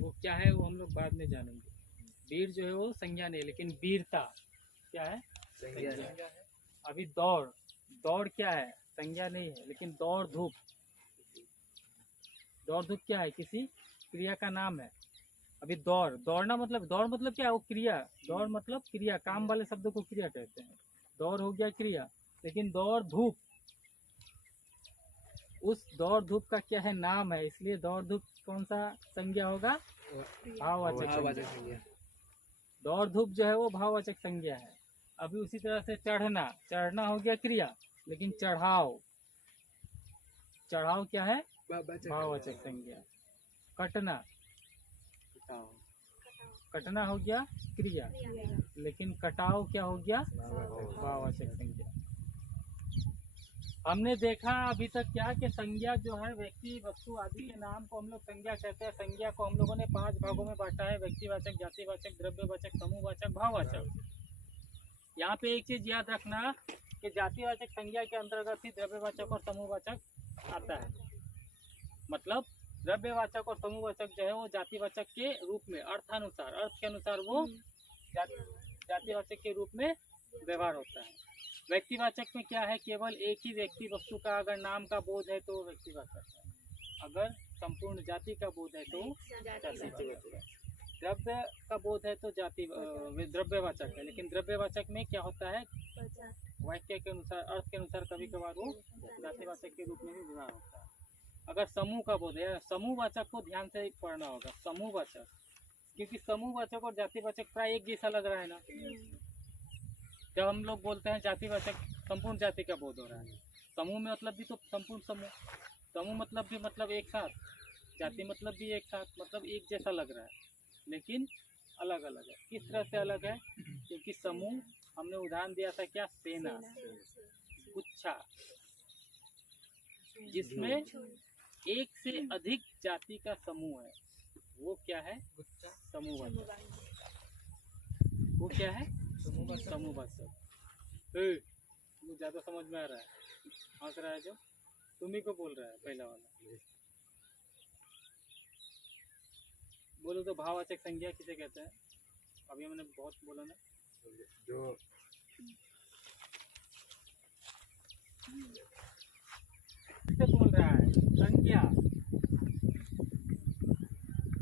वो क्या है वो हम लोग बाद में जानेंगे। वीर जो है वो संज्ञा नहीं है, लेकिन वीरता क्या है? संज्ञा है। अभी दौड़, दौड़ क्या है? संज्ञा नहीं है, लेकिन दौड़ धूप, दौड़ धूप क्या है? किसी क्रिया का नाम है। अभी दौड़, दौड़ना मतलब, दौड़ मतलब क्या है? वो क्रिया, दौड़ मतलब क्रिया, काम वाले शब्दों को क्रिया कहते हैं। दौड़ हो गया क्रिया, लेकिन दौड़ धूप, उस दौड़ धूप का क्या है? नाम है, इसलिए दौड़ धूप कौन सा संज्ञा होगा? भाववाचक संज्ञा। दौड़ धूप जो है वो भाववाचक संज्ञा है। अभी उसी तरह से चढ़ना, चढ़ना हो गया क्रिया, लेकिन चढ़ाव, चढ़ाव क्या है? भाववाचक संज्ञा। कटना, कटना हो गया क्रिया, लेकिन कटाव क्या हो गया? भाववाचक संज्ञा। हमने देखा अभी तक क्या कि संज्ञा जो है व्यक्ति, वस्तु आदि के नाम को हम लोग संज्ञा कहते हैं। संज्ञा को हम लोगों ने 5 भागों में बांटा है: व्यक्तिवाचक, जातिवाचक, द्रव्यवाचक, समूहवाचक, भाववाचक। यहाँ पे एक चीज याद रखना कि जातिवाचक संज्ञा के अंतर्गत ही द्रव्यवाचक और समूहवाचक आता है। मतलब द्रव्यवाचक और समूहवाचक जो है वो जातिवाचक के रूप में, अर्थानुसार, अर्थ के अनुसार वो जातिवाचक के रूप में व्यवहार होता है। व्यक्तिवाचक में क्या है? केवल एक ही व्यक्ति वस्तु का अगर नाम का बोध है तो व्यक्तिवाचक है, अगर संपूर्ण जाति का बोध है तो जातिवाचक है। द्रव्य का बोध है तो जाति द्रव्यवाचक है, लेकिन द्रव्यवाचक में क्या होता है? वाक्य के अनुसार, अर्थ के अनुसार कभी कभार वो जातिवाचक के रूप में भी व्यवहार होता है। अगर समूह का बोध है, समूहवाचक को ध्यान से पढ़ना होगा, समूहवाचक, क्योंकि समूहवाचक और जातिवाचक प्राय एक जैसा लग रहा है ना। जब हम लोग बोलते हैं जातिवाचक, संपूर्ण जाति का बोध हो रहा है। समूह में मतलब भी तो संपूर्ण समूह, समूह मतलब भी मतलब एक साथ, जाति मतलब भी एक साथ, मतलब एक जैसा लग रहा है, लेकिन अलग अलग है। किस तरह से अलग है? क्योंकि समूह, हमने उदाहरण दिया था क्या? सेना, गुच्छा, जिसमें एक से अधिक जाति का समूह है, वो क्या है? समूहवाचक। वो क्या है? समूहवाचक। वो ज्यादा समझ में आ रहा है? हंस रहा है जो, तुम्ही को बोल रहा है पहला वाला। बोलो तो भाववाचक संज्ञा किसे कहते हैं? अभी हमने बहुत बोला ना, जो किसे बोल रहा है? संज्ञा,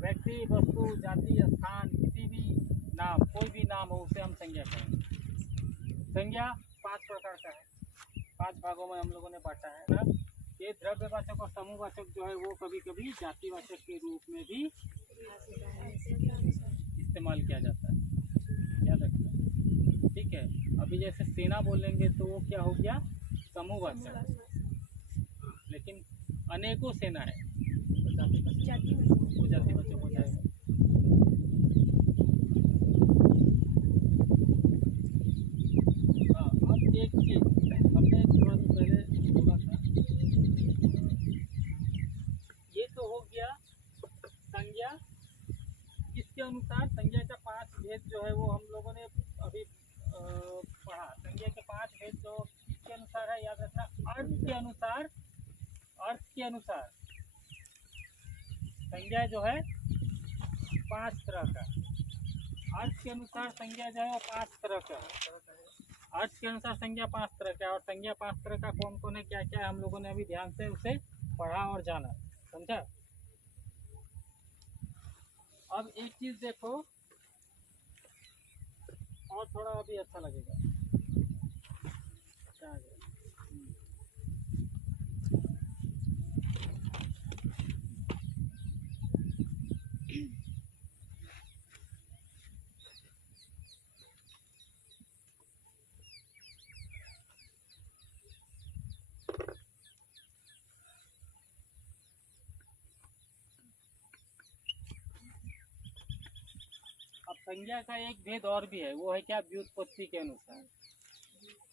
व्यक्ति, वस्तु, जाति, स्थान, किसी भी नाम, कोई भी नाम हो उसे हम संज्ञा कहेंगे। संज्ञा 5 प्रकार का है, 5 भागों में हम लोगों ने बांटा है ना। ये द्रव्यवाचक और समूहवाचक जो है वो कभी कभी जातिवाचक के रूप में भी इस्तेमाल किया जाता है, याद रखना, ठीक है। अभी जैसे सेना बोलेंगे तो वो क्या हो गया? समूहवाचक, लेकिन अनेकों सेनाएं वो जातिवाचक हो जाएगा। हाँ, अब एक चीज हमने थोड़ा पहले बोला था, ये तो हो गया संज्ञा किसके अनुसार? संज्ञा का 5 भेद जो है वो हम लोगों ने अभी पढ़ा। संज्ञा के 5 भेद जो किसके अनुसार है? याद रखना, अर्थ के अनुसार, अर्थ के अनुसार संज्ञा जो है 5 तरह का, अर्थ के अनुसार संज्ञा जो है वो 5 तरह का, अर्थ के अनुसार संज्ञा 5 तरह का। और संज्ञा 5 तरह का कौन कौन है, क्या क्या है, हम लोगों ने अभी ध्यान से उसे पढ़ा और जाना, समझा। अब एक चीज देखो और थोड़ा अभी अच्छा लगेगा। अब संज्ञा का एक भेद और भी है, वो है क्या, व्युत्पत्ति के अनुसार।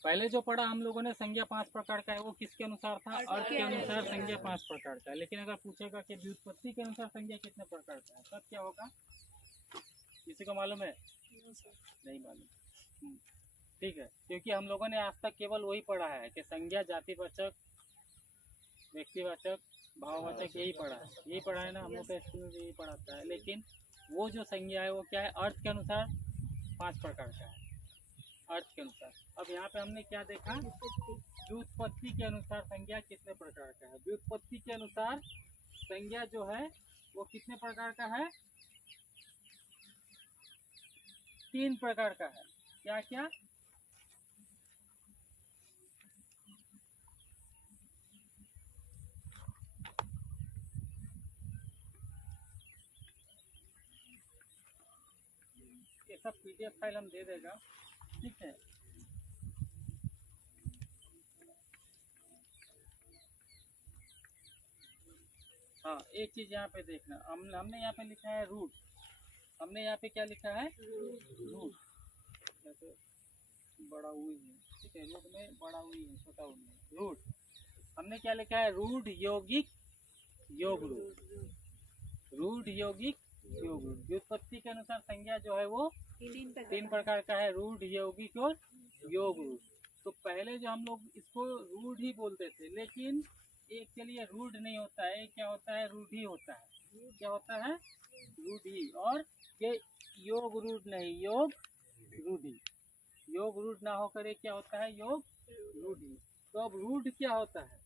पहले जो पढ़ा हम लोगों ने संज्ञा 5 प्रकार का है, वो किसके अनुसार था, अर्थ के अनुसार संज्ञा 5 प्रकार का है। लेकिन अगर पूछेगा कि व्युत्पत्ति के अनुसार संज्ञा कितने प्रकार का है, तब क्या होगा, किसी को मालूम है, नहीं मालूम। ठीक है, क्योंकि हम लोगों ने आज तक केवल वही पढ़ा है कि संज्ञा जातिवाचक, व्यक्तिवाचक, भाववाचक, यही पढ़ा है, यही पढ़ा है ना, हम लोग का स्कूल में यही पढ़ाता है। लेकिन वो जो संज्ञा है वो क्या है, अर्थ के अनुसार 5 प्रकार का है, अर्थ के अनुसार। अब यहाँ पे हमने क्या देखा, व्युत्पत्ति के अनुसार संज्ञा कितने प्रकार का है। व्युत्पत्ति के अनुसार संज्ञा जो है वो कितने प्रकार का है, 3 प्रकार का है। क्या क्या, ये सब PDF फाइल हम दे देगा, ठीक है। हाँ, एक चीज यहाँ पे देखना, हमने यहाँ पे लिखा है रूट, हमने यहाँ पे क्या लिखा है, रूट, जैसे बड़ा हुई है, ठीक है, रूट में बड़ा हुई है, छोटा हुई है, रूट। हमने क्या लिखा है, रूढ़, यौगिक, योग रूट, रूढ़, यौगिक, योग रूट। व्युत्पत्ति के अनुसार संज्ञा जो है वो 3 प्रकार का है, रूढ़, यौगिक और योग रूट। तो पहले जो हम लोग इसको रूढ़ ही बोलते थे, लेकिन एक के लिए रूढ़ नहीं होता है, क्या होता है, रूढ़ी होता है। क्या होता है, रूढ़ी। और ये योग रूढ़ नहीं, योग रूढ़ी, योग रूढ़ ना होकर ये क्या होता है, योग रूढ़ी। तो अब रूढ़ क्या होता है,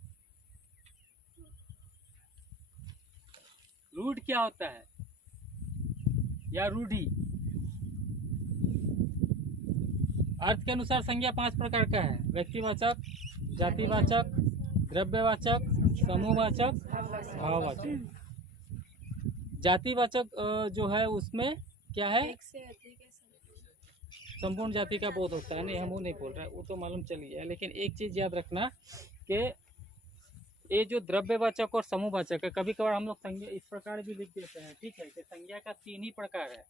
रूढ़ क्या होता है या रूढ़ी। अर्थ के अनुसार संज्ञा 5 प्रकार का है, व्यक्तिवाचक, जातिवाचक, द्रव्यवाचक, समूहवाचक, भाववाचक। जातिवाचक जो है उसमें क्या है, संपूर्ण जाति का बोध होता है। नहीं, हम वो नहीं बोल रहे, वो तो मालूम चली है। लेकिन एक चीज याद रखना कि ये जो द्रव्यवाचक और समूहवाचक है, कभी कभार हम लोग संज्ञा इस प्रकार भी लिख देते हैं, ठीक है, कि संज्ञा का 3 ही प्रकार है,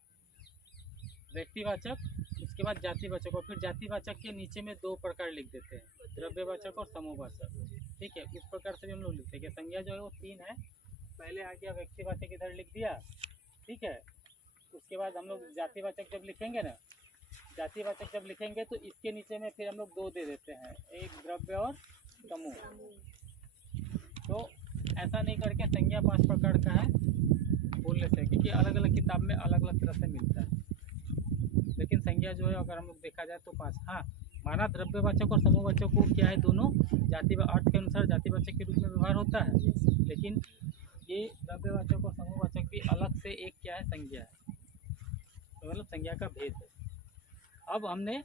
व्यक्तिवाचक, उसके बाद जातिवाचक, और फिर जातिवाचक के नीचे में 2 प्रकार लिख देते हैं, द्रव्यवाचक और समूहवाचक। ठीक है, इस प्रकार से भी हम लोग लिखते हैं कि संज्ञा जो है वो 3 है। पहले आ गया व्यक्तिवाचक, इधर लिख दिया, ठीक है। उसके बाद हम लोग जातिवाचक जब लिखेंगे ना, जातिवाचक जब लिखेंगे तो इसके नीचे में फिर हम लोग 2 दे देते हैं, एक द्रव्य और समूह। तो ऐसा नहीं करके संज्ञा 5 प्रकार का है बोलने से, क्योंकि अलग अलग किताब में अलग अलग तरह से मिलता है। लेकिन संज्ञा जो है अगर हम लोग देखा जाए तो 5। हाँ, माना द्रव्यवाचक और समूहवाचक को क्या है, दोनों जाति अर्थ के अनुसार जातिवाचक के रूप में व्यवहार होता है, लेकिन ये द्रव्यवाचक और समूहवाचक भी अलग से एक क्या है, संज्ञा है। तो मतलब संज्ञा का भेद है। अब हमने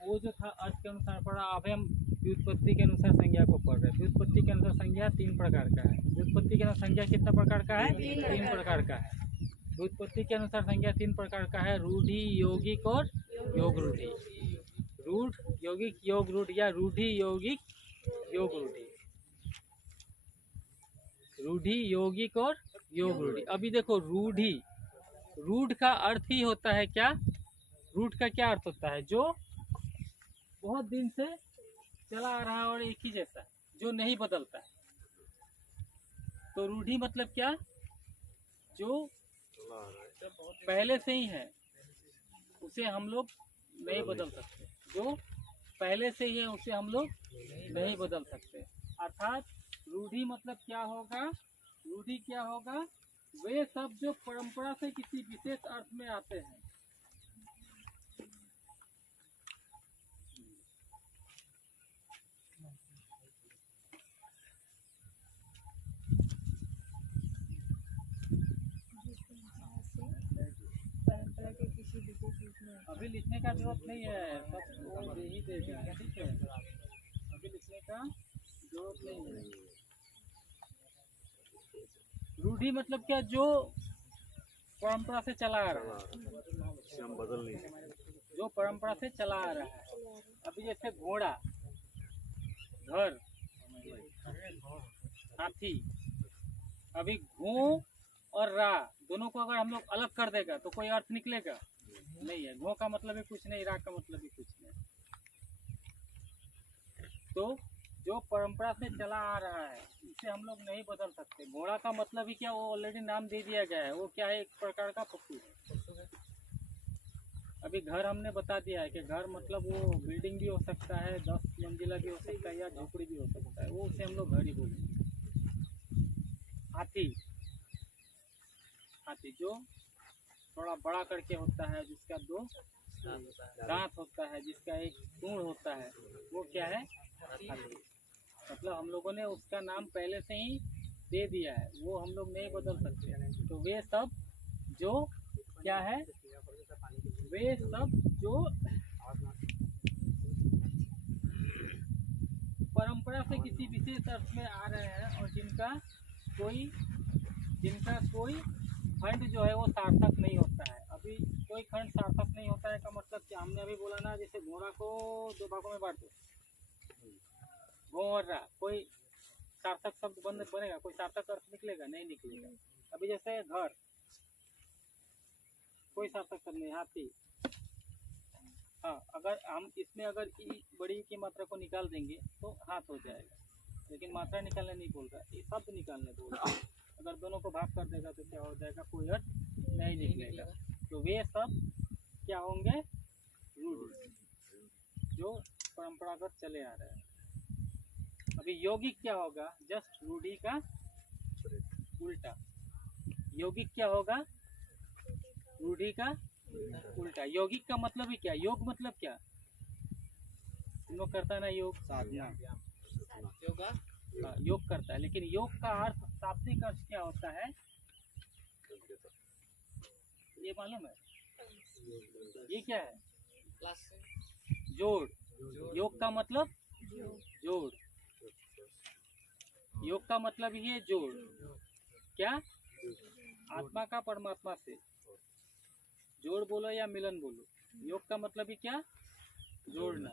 वो जो था अर्थ के अनुसार पढ़ा, अब हम व्युत्पत्ति के अनुसार संज्ञा को पढ़ रहे हैं। व्युत्पत्ति के अनुसार संज्ञा 3 प्रकार का है। व्युत्पत्ति के अनुसार संज्ञा कितना प्रकार का है, 3 प्रकार का है। व्युत्पत्ति के अनुसार संज्ञा 3 प्रकार का है, रूढ़ी, यौगिक और योग रूढ़ी। रूढ़, यौगिक, योग रूढ़, या रूढ़ी, यौगिक, योग रूढ़ी। रूढ़ी, यौगिक और योग रूढ़ी। अभी देखो, रूढ़ी, रूढ़ का अर्थ ही होता है क्या, रूढ़ का क्या अर्थ होता है, जो बहुत दिन से चला आ रहा है और एक ही जैसा, जो नहीं बदलता है। तो रूढ़ी मतलब क्या, जो पहले से ही है, उसे हम लोग नहीं बदल सकते। जो पहले से ही है उसे हम लोग नहीं बदल सकते। अर्थात रूढ़ी मतलब क्या होगा, रूढ़ी क्या होगा, वे सब जो परंपरा से किसी विशेष अर्थ में आते हैं। अभी लिखने का जरूरत नहीं है, सब वो दे ही देगा, ठीक है। अभी लिखने का जरूरत नहीं है। रूढ़ी मतलब क्या, जो परंपरा से चला आ रहा है, बदल नहीं, जो परंपरा से चला आ रहा है। अभी जैसे घोड़ा, घर, हाथी, अभी घू और रा दोनों को अगर हम लोग अलग कर देगा तो कोई अर्थ निकलेगा, नहीं है। घो का मतलब भी कुछ नहीं, राग का मतलब भी कुछ नहीं। तो जो परंपरा से चला आ रहा है इसे हम लोग नहीं बदल सकते। घोड़ा का मतलब ही क्या, वो ऑलरेडी नाम दे दिया गया है। वो क्या है, एक प्रकार का पशु है। अभी घर हमने बता दिया है कि घर मतलब वो बिल्डिंग भी हो सकता है, 10 मंजिला भी हो सकता है, या झोपड़ी भी हो सकता है, वो उसे हम लोग घर ही बोलेंगे। हाथी, हाथी जो थोड़ा बड़ा करके होता है, जिसका 2 दांत होता है, जिसका एक सूंड होता है, वो क्या है, हाथी। मतलब हम लोगों ने उसका नाम पहले से ही दे दिया है, वो हम लोग नहीं बदल सकते। तो वे सब जो क्या है, वे सब जो परंपरा से किसी विशेष अर्थ में आ रहे हैं और जिनका कोई खंड जो है वो सार्थक नहीं होता है। अभी कोई खंड सार्थक नहीं होता है का मतलब क्या, हमने अभी बोला ना, जैसे घोड़ा को 2 भागों में बांट दो, घो और रा, कोई सार्थक शब्द बनेगा, कोई सार्थक अर्थ निकलेगा, नहीं निकलेगा। अभी जैसे घर, कोई सार्थक शब्द नहीं। हाथी, हाँ, अगर हम इसमें अगर ई बड़ी की मात्रा को निकाल देंगे तो हाथ हो जाएगा, लेकिन मात्रा निकालने नहीं बोल रहा, ये शब्द निकालने बोल रहा। अगर दोनों को भाग कर देगा तो क्या हो जाएगा, कोई अर्थ नहीं निकलेगा। तो वे सब क्या होंगे, रूढ़, जो परंपरागत चले आ रहे हैं। अभी यौगिक क्या होगा, जस्ट रूढ़ी का उल्टा। यौगिक क्या होगा, रूढ़ी का उल्टा। यौगिक का मतलब ही क्या, योग मतलब क्या, तुम लोग करता है ना योग, साधना, योगा, हाँ, योग करता है। लेकिन योग का अर्थ, शाब्दिक अर्थ क्या होता है, ये मालूम है, ये क्या है, जोड़। योग का मतलब जोड़, योग का मतलब ये जोड़, क्या, आत्मा का परमात्मा से जोड़ बोलो या मिलन बोलो, योग का मतलब ही क्या, जोड़ना।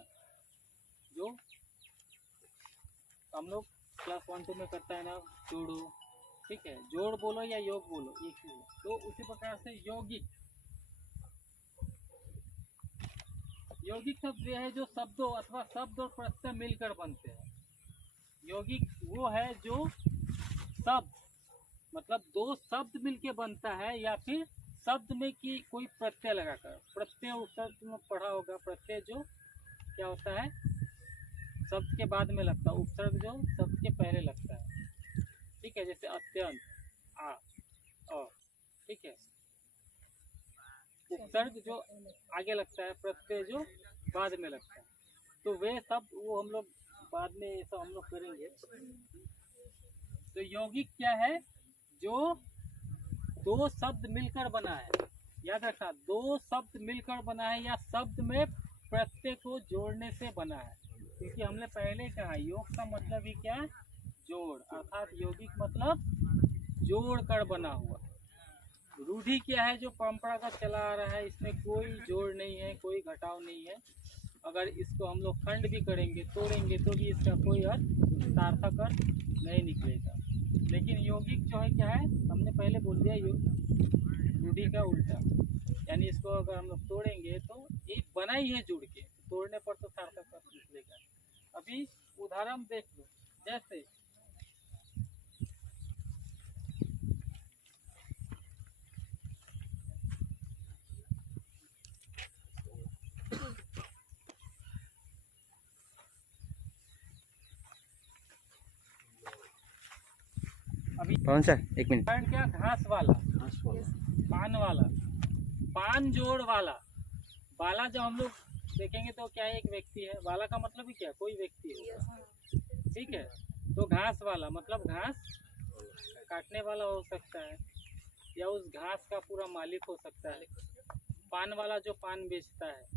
जो हम लोग क्लास 1-2 में करता है ना, जोड़ो, ठीक है, जोड़ बोलो या योग बोलो, एक ही है। तो उसी प्रकार से यौगिक, यौगिक शब्द ये है जो शब्दों अथवा शब्द और प्रत्यय मिलकर बनते हैं। यौगिक वो है जो शब्द मतलब 2 शब्द मिलके बनता है, या फिर शब्द में की कोई प्रत्यय लगाकर। प्रत्यय उपसर्ग तुम लोग पढ़ा होगा, प्रत्यय जो क्या होता है, शब्द के बाद में लगता है, उपसर्ग जो शब्द के पहले लगता है, ठीक है, जैसे अत्यंत, आ, अ, ठीक है। उपसर्ग जो आगे लगता है, प्रत्यय जो बाद में लगता है। तो वे सब वो हम लोग बाद में ये सब हम लोग करेंगे। तो यौगिक क्या है, जो 2 शब्द मिलकर बना है, याद रखना, 2 शब्द मिलकर बना है, या शब्द में प्रत्यय को जोड़ने से बना है। क्योंकि हमने पहले कहा योग का मतलब ही क्या, जोड़, अर्थात यौगिक मतलब जोड़ कर बना हुआ। रूढ़ी क्या है, जो परंपरागत चला आ रहा है, इसमें कोई जोड़ नहीं है, कोई घटाव नहीं है। अगर इसको हम लोग खंड भी करेंगे, तोड़ेंगे, तो भी इसका कोई अर्थ, सार्थक अर्थ नहीं निकलेगा। लेकिन यौगिक जो है क्या है, हमने पहले बोल दिया, रूढ़ी का उल्टा, यानी इसको अगर हम लोग तोड़ेंगे तो ये बना ही है जुड़ के, तोड़ने पर तो सार्थक अर्थ निकलेगा। अभी उदाहरण देख लो, जैसे अभी पवन सर, 1 मिनट। पॉइंट क्या, घास वाला, पान वाला, पान जोड़ वाला। वाला जब हम लोग देखेंगे तो क्या है, एक व्यक्ति है। वाला का मतलब ही क्या, कोई व्यक्ति है, ठीक है। तो घास वाला मतलब घास काटने वाला हो सकता है, या उस घास का पूरा मालिक हो सकता है। पान वाला जो पान बेचता है,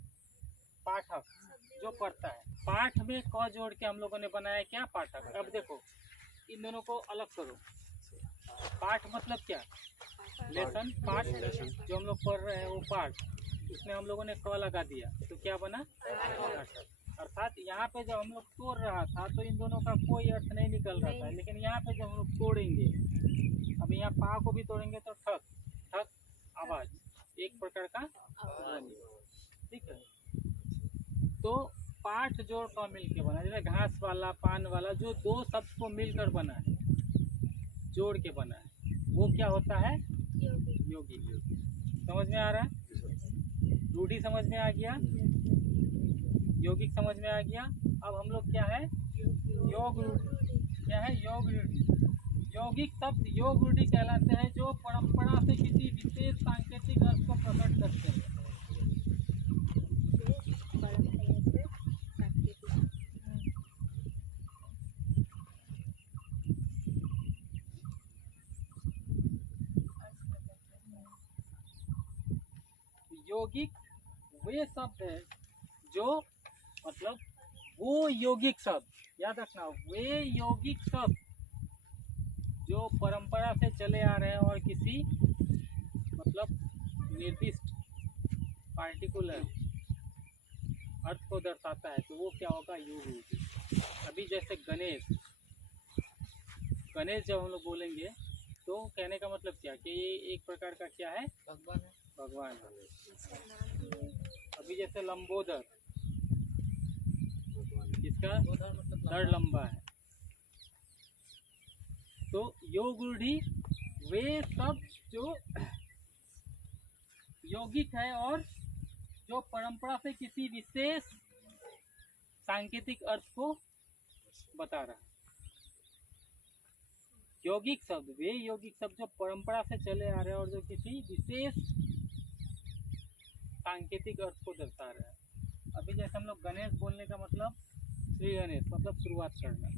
पाठक जो पढ़ता है, पाठ में क जोड़ के हम लोगों ने बनाया क्या, पाठक। अब देखो इन दोनों को अलग करो। पाठ मतलब क्या, लेसन, पाठ जो हम लोग पढ़ रहे हैं वो पाठ, उसमें हम लोगों ने क लगा दिया तो क्या बना, पाठक। अर्थात यहाँ पे जब हम लोग तोड़ रहा था तो इन दोनों का कोई अर्थ नहीं निकल रहा था, लेकिन यहाँ पे जब हम लोग तोड़ेंगे, अब यहाँ पा को भी तोड़ेंगे तो ठक ठक आवाज, एक प्रकार का तो पाठ जोड़ का मिलके बना, जैसे घास वाला, पान वाला, जो दो शब्द को मिलकर बना है, जोड़ के बना है, वो क्या होता है? योगी। समझ में आ रहा है? रूढ़ी समझ में आ गया, यौगिक समझ में आ गया। अब हम लोग क्या है? योग रूढ़ी। क्या है? योग रूढ़ी। यौगिक शब्द योग रूढ़ी कहलाते हैं, जो परंपरा से किसी विशेष सांकेतिक अर्थ को प्रकट करते हैं। यौगिक वे शब्द है जो, मतलब वो यौगिक शब्द, याद रखना, वे यौगिक शब्द जो परंपरा से चले आ रहे हैं और किसी मतलब निर्दिष्ट पार्टिकुलर अर्थ को दर्शाता है, तो वो क्या होगा? योग रूढ़ी। अभी जैसे गणेश, गणेश जब हम लोग बोलेंगे तो कहने का मतलब क्या कि ये एक प्रकार का क्या है? भगवान है। भगवान है। अभी जैसे लंबोदर, इसका मतलब धड़ लंबा है। तो योग रूढ़ी वे सब जो यौगिक है और जो परंपरा से किसी विशेष सांकेतिक अर्थ को बता रहा है। यौगिक शब्द वे यौगिक शब्द जो परंपरा से चले आ रहे हैं और जो किसी विशेष सांकेतिक अर्थ को दर्शा रहे हैं। अभी जैसे हम लोग गणेश बोलने का मतलब श्री गणेश, मतलब शुरुआत करना।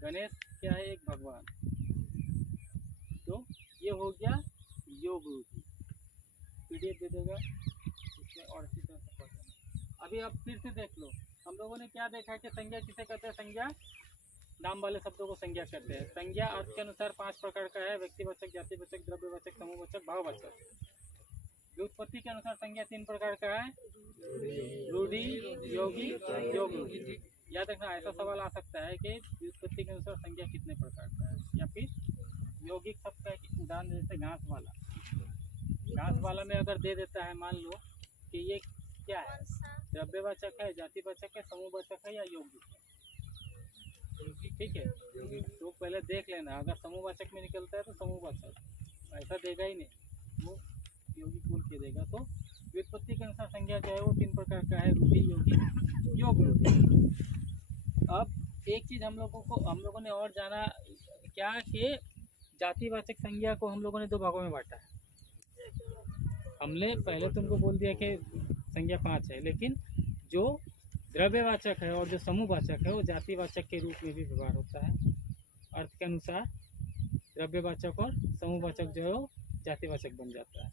गणेश क्या है? एक भगवान। तो ये हो गया योग रूढ़ी। पीडीएफ दे देगा उसमें और अच्छी तरह से पढ़ना। अभी आप फिर से देख लो, हम लोगों ने क्या देखा है कि संज्ञा किसे कहते हैं? संज्ञा नाम वाले शब्दों को संज्ञा कहते हैं। संज्ञा अर्थ के अनुसार 5 प्रकार का है: व्यक्तिवाचक, जातिवाचक, द्रव्यवाचक, समूहवाचक, भाववाचक। व्युत्पत्ति के अनुसार संज्ञा 3 प्रकार का है: रूढ़ी, योगी, योग रूढ़ी। याद रखना, ऐसा सवाल आ सकता है कि व्युत्पत्ति के अनुसार संज्ञा कितने प्रकार का है, या फिर यौगिक शब्द का एक उदाहरण जैसे घास वाला। घास वाला में अगर दे देता है, मान लो कि ये क्या है? द्रव्यवाचक है, जातिवाचक है, समूहवाचक है या यौगिक है? ठीक है, तो पहले देख लेना, अगर समूहवाचक में निकलता है तो समूहवाचक, ऐसा देगा ही नहीं, वो यौगिक बोल के देगा। तो व्युत्पत्ति के अनुसार संज्ञा जो है वो 3 प्रकार का है: रूढ़ी, यौगिक, योग रूढ़ी। अब एक चीज हम लोगों ने और जाना क्या कि जातिवाचक संज्ञा को हम लोगों ने 2 भागों में बांटा है। हमने पहले तुमको बोल दिया कि संज्ञा 5 है, लेकिन जो द्रव्यवाचक है और जो समूहवाचक है वो जातिवाचक के रूप में भी व्यवहार होता है। अर्थ के अनुसार द्रव्यवाचक और समूहवाचक जो है वो जातिवाचक बन जाता है।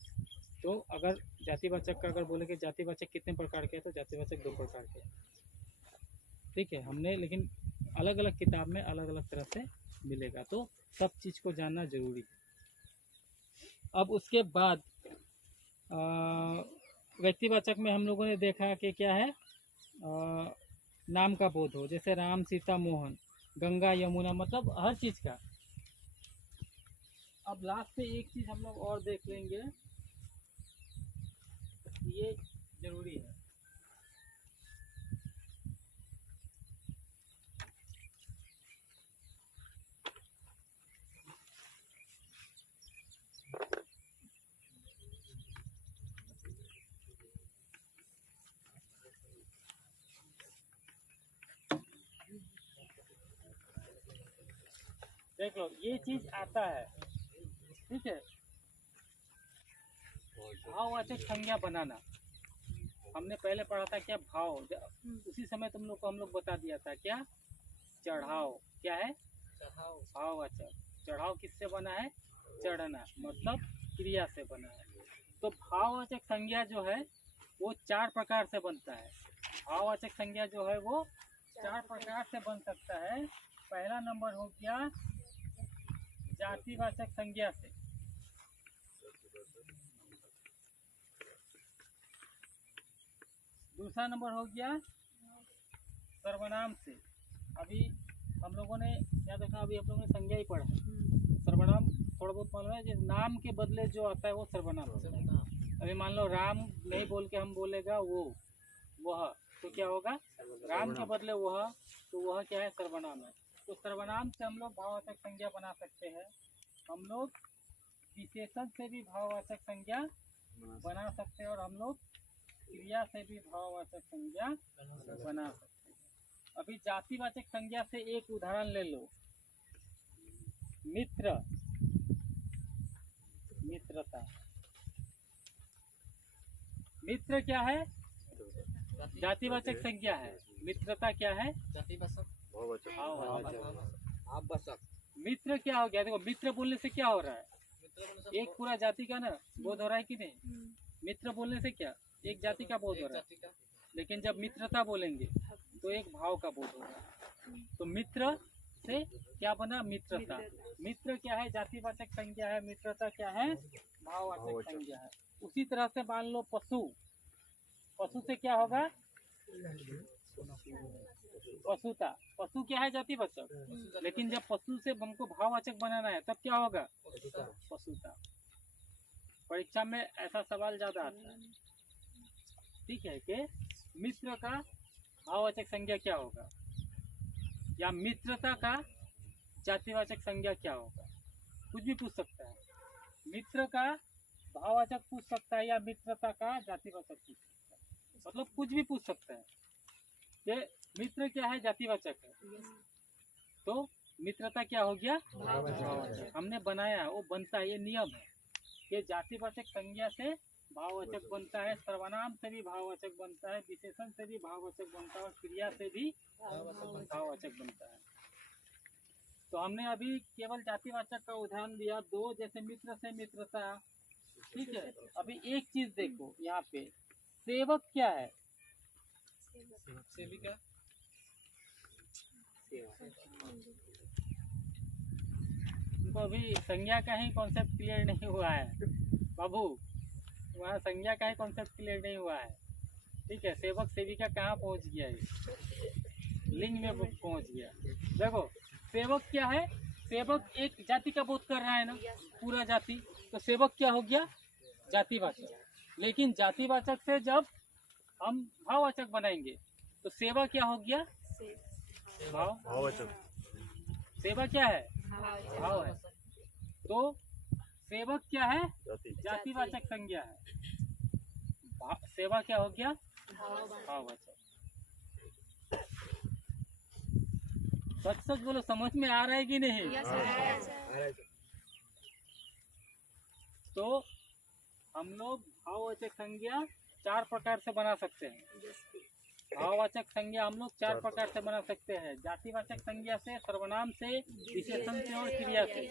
तो अगर जातिवाचक का अगर बोले कि जातिवाचक कितने प्रकार के हैं, तो जातिवाचक 2 प्रकार के हैं। ठीक है, हमने लेकिन अलग अलग किताब में अलग अलग तरह से मिलेगा, तो सब चीज़ को जानना जरूरी है। अब उसके बाद व्यक्तिवाचक में हम लोगों ने देखा कि क्या है? नाम का बोध हो, जैसे राम, सीता, मोहन, गंगा, यमुना, मतलब हर चीज़ का। अब लास्ट में एक चीज़ हम लोग और देख लेंगे, ये जरूरी है। देख लो, ये चीज आता है, ठीक है। भाववाचक संज्ञा बनाना हमने पहले पढ़ा था। क्या? भाव। उसी समय तुम लोग को हम लोग बता दिया था क्या? चढ़ाव। क्या है? चढ़ाव। भाववाचक। चढ़ाव किससे बना है? चढ़ना, मतलब क्रिया से बना है। तो भाववाचक संज्ञा जो है वो 4 प्रकार से बनता है। भाववाचक संज्ञा जो है वो 4 प्रकार से बन सकता है। पहला नंबर हो गया जातिवाचक संज्ञा से। दूसरा नंबर हो गया सर्वनाम से। अभी हम लोगों ने क्या देखा? अभी हम लोगों ने संज्ञा ही पढ़ा। सर्वनाम थोड़ा बहुत मालूम है, जिस नाम के बदले जो आता है वो सर्वनाम होता है। अभी मान लो राम नहीं बोल के हम बोलेगा वो, वह, तो क्या होगा? राम के बदले वह, तो वह क्या है? सर्वनाम है। तो सर्वनाम से हम लोग भाववाचक संज्ञा बना सकते हैं। हम लोग विशेषण से भी भाववाचक संज्ञा बना सकते हैं और हम लोग क्रिया से भी भाववाचक संज्ञा बना सकते हैं। अभी जातिवाचक संज्ञा से एक उदाहरण ले लो। मित्र, मित्रता। मित्र क्या है? जातिवाचक संज्ञा है। मित्रता क्या है? भाववाचक। मित्र क्या हो गया? देखो, मित्र बोलने से क्या हो रहा है? एक पूरा जाति का ना बोध हो रहा है कि नहीं? मित्र बोलने से क्या? एक जाति का बोध हो रहा है। लेकिन जब मित्रता बोलेंगे तो एक भाव का बोध हो रहा है। तो मित्र से क्या बना? मित्रता। मित्र क्या है? जातिवाचक संज्ञा है। मित्रता क्या है? भाववाचक संज्ञा है। उसी तरह से मान लो पशु। पशु से क्या होगा? पशुता। पशु क्या है? जातिवाचक। लेकिन जब पशु से हमको भाववाचक बनाना है तब क्या होगा? पशुता। परीक्षा में ऐसा सवाल ज्यादा आता है, ठीक है, कि मित्र का भाववाचक संज्ञा क्या होगा, या मित्रता का जातिवाचक संज्ञा क्या होगा। कुछ भी पूछ सकता है। मित्र का भाववाचक पूछ सकता है या मित्रता का जातिवाचक पूछ सकता है। मतलब कुछ भी पूछ सकता है कि मित्र क्या है? जातिवाचक है। तो मित्रता क्या हो गया? भाववाचक। हमने बनाया है, वो बनता है, ये नियम है कि जातिवाचक संज्ञा से भाववाचक बनता है, सर्वनाम से भी भाववाचक बनता है, विशेषण से भी भाववाचक बनता है और क्रिया से भी भाववाचक बनता है। तो हमने अभी केवल जातिवाचक का उदाहरण दिया, दो, जैसे मित्र से मित्रता, ठीक है। अभी एक चीज देखो यहाँ पे, सेवक क्या है? सेविका। उनको अभी संज्ञा का ही कॉन्सेप्ट क्लियर नहीं हुआ है बाबू, वहाँ संज्ञा का ही कॉन्सेप्ट क्लियर नहीं हुआ है, ठीक है। सेवक सेविका कहाँ पहुँच गया है? लिंग में पहुँच गया। देखो, सेवक क्या है? सेवक एक जाति का बोध कर रहा है ना, पूरा जाति। तो सेवक क्या हो गया? जातिवाचक। लेकिन जातिवाचक से जब हम भाववाचक बनाएंगे तो सेवा क्या हो गया? भाववाचक। सेवा क्या है? भाव है। तो सेवक क्या है? जातिवाचक संज्ञा है। सेवा क्या हो गया? भाववाचक। सच सच बोलो, समझ में आ रहा है कि नहीं? तो हम लोग भाववाचक संज्ञा 4 प्रकार से बना सकते हैं। भाववाचक संज्ञा हम लोग 4 प्रकार से बना सकते हैं। जातिवाचक संज्ञा से, सर्वनाम से, विशेषण से और क्रिया से।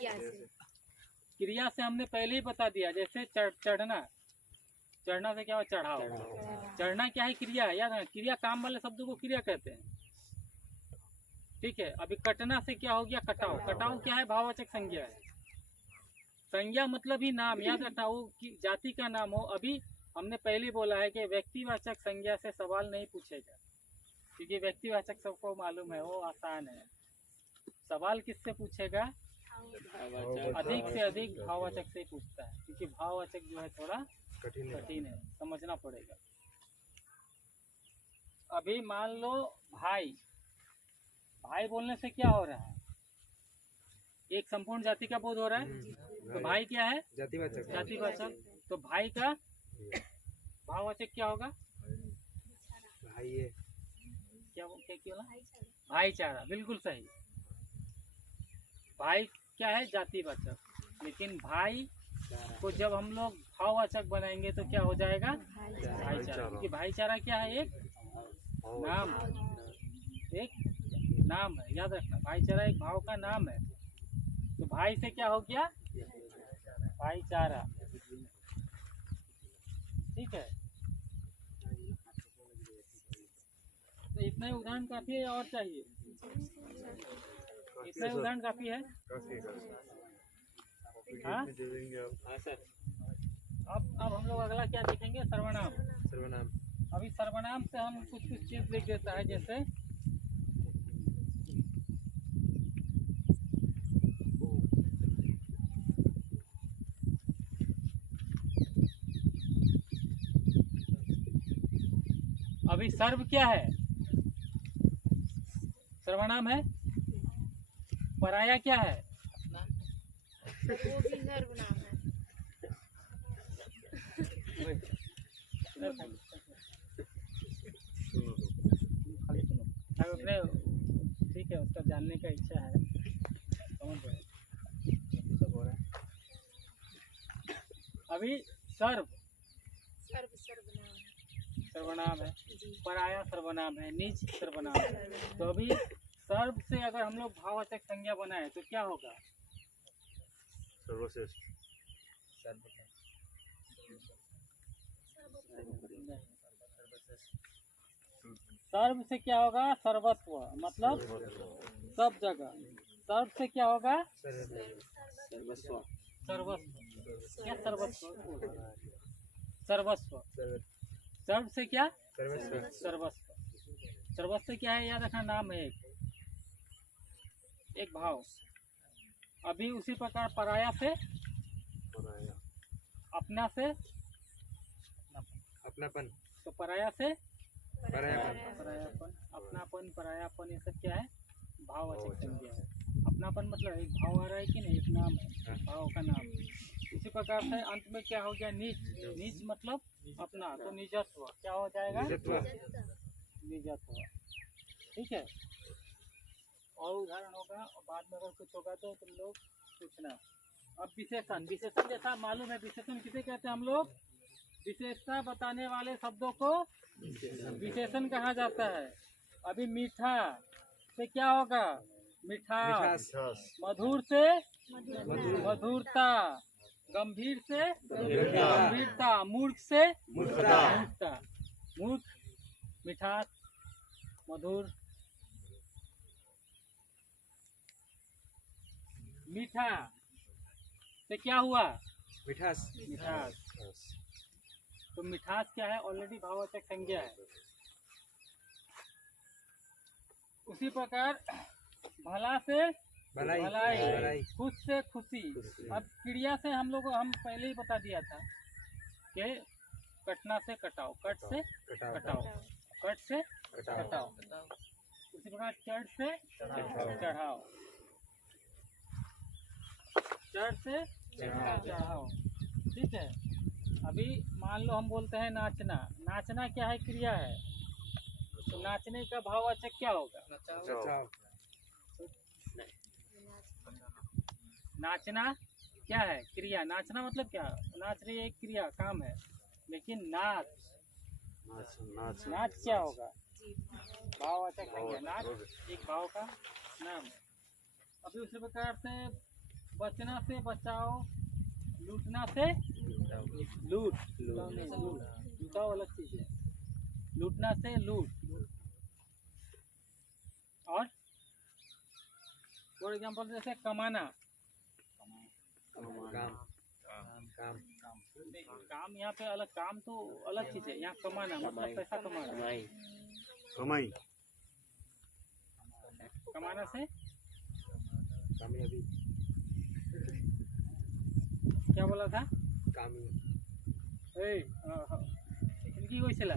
क्रिया से हमने पहले ही बता दिया, जैसे चढ़ना। चढ़ना से क्या हुआ? चढ़ाओ। चढ़ना क्या है? क्रिया है, याद है? क्रिया काम वाले शब्दों को क्रिया कहते हैं, ठीक है। अभी कटना से क्या हो गया? कटाओ। कटाओ क्या है? भाववाचक संज्ञा है। संज्ञा मतलब ही नाम, याद रखना, वो जाति का नाम हो। अभी हमने पहले बोला है कि व्यक्तिवाचक संज्ञा से सवाल नहीं पूछेगा, क्योंकि व्यक्तिवाचक सबको मालूम है, वो आसान है। सवाल किससे पूछेगा? अधिक से अधिक भाववाचक से ही पूछता है, क्योंकि भाववाचक जो है थोड़ा कठिन है, समझना पड़ेगा। अभी मान लो भाई। भाई बोलने से क्या हो रहा है? एक संपूर्ण जाति का बोध हो रहा है। तो भाई क्या है? जातिवाचक। जातिवाचक। तो भाई का भाववाचक क्या होगा? भाई है। क्या बोला? भाईचारा। बिल्कुल सही। भाई क्या है? जातिवाचक। लेकिन भाई को जब हम लोग भाववाचक बनाएंगे तो क्या हो जाएगा? भाईचारा। क्योंकि भाईचारा क्या है? एक नाम, एक नाम है, याद रखना। भाईचारा एक भाव का नाम है। तो भाई से क्या हो गया? भाईचारा, ठीक है। तो इतना ही उदाहरण काफी है, और चाहिए? इतना ही उदाहरण काफी है। हाँ सर। अब हम लोग अगला क्या देखेंगे? सर्वनाम। सर्वनाम। अभी सर्वनाम से हम कुछ चीज लिख देता है, जैसे अभी सर्व क्या है? सर्वनाम है। पराया क्या है? वो भी सर्वनाम है। अपने ठीक है, उसका जानने का इच्छा है, समझ रहे? सब हो रहा है। अभी सर्व सर्वनाम है, पराया सर्वनाम है, निज सर्वनाम है। तो अभी सर्व से अगर हम लोग भाववाचक संज्ञा बनाए तो क्या होगा? सर्वश्रेष्ठ। सर्व से क्या होगा? सर्वस्व, मतलब सब जगह। सर्व से क्या होगा? सर्वस्व। सर्वस्व। क्या सर्वस्व? सर्वस्व। सर्व से क्या? सर्वस्व। सर्वस्व क्या है? याद रखना, नाम है एक भाव। अभी उसी प्रकार पराया से, अपना से, अपनापन। तो पराया से परायापन। परायापन, अपनापन, परायापन, ये सब क्या है? भाववाचक संज्ञा है। अपनापन मतलब एक भाव आ रहा है कि नहीं, एक नाम है, भाव का नाम। इसी प्रकार से अंत में क्या हो गया? निज। निज मतलब अपना, तो निजत्व क्या हो जाएगा? निजत्व। ठीक है। और उदाहरण होगा और बाद में अगर कुछ होगा तो तुम लोग पूछना। अब विशेषण। विशेषण जैसा मालूम है, विशेषण किसे कहते हैं हम लोग? विशेषता बताने वाले शब्दों को विशेषण कहा जाता है। अभी मीठा से क्या होगा? मिठास। मधुर से मधुरता। गंभीर से गंभीरता। मूर्ख से मूर्खता। मूर्ख, मिठास, मधुर। मीठा से क्या हुआ? मिठास। मिठास। तो मिठास क्या है? ऑलरेडी भाववाचक संज्ञा है। उसी प्रकार भला से भलाई। भलाई, खुश से खुशी। अब क्रिया से हम पहले ही बता दिया था कि कटना से कटाओ, कट से कटाओ, कट से कटाओ। उसी प्रकार चढ़ से चढ़ाओ, चढ़ से चढ़ाओ। ठीक है। अभी मान लो हम बोलते हैं नाचना। नाचना क्या है? क्रिया है। तो नाचने का भाववाचक क्या होगा? नचाओ। नाचना क्या है? क्रिया। नाचना मतलब क्या? नाच रही है, एक क्रिया, काम है। लेकिन नाच नाच क्या होगा? भाववाचक संज्ञा। नाच एक भाव का नाम है। अभी उसी प्रकार से बचना से बचाओ, लूटना से लूट। लूटाओ अलग चीज है। लूटना से लूट। और फॉर एग्जाम्पल जैसे कमाना। काम यहाँ पे अलग, काम तो अलग चीज है। यहाँ कमाना मतलब पैसा कमाना। कमाई। कमाना से कामयाबी। क्या बोला था? इनकी कोई सिला?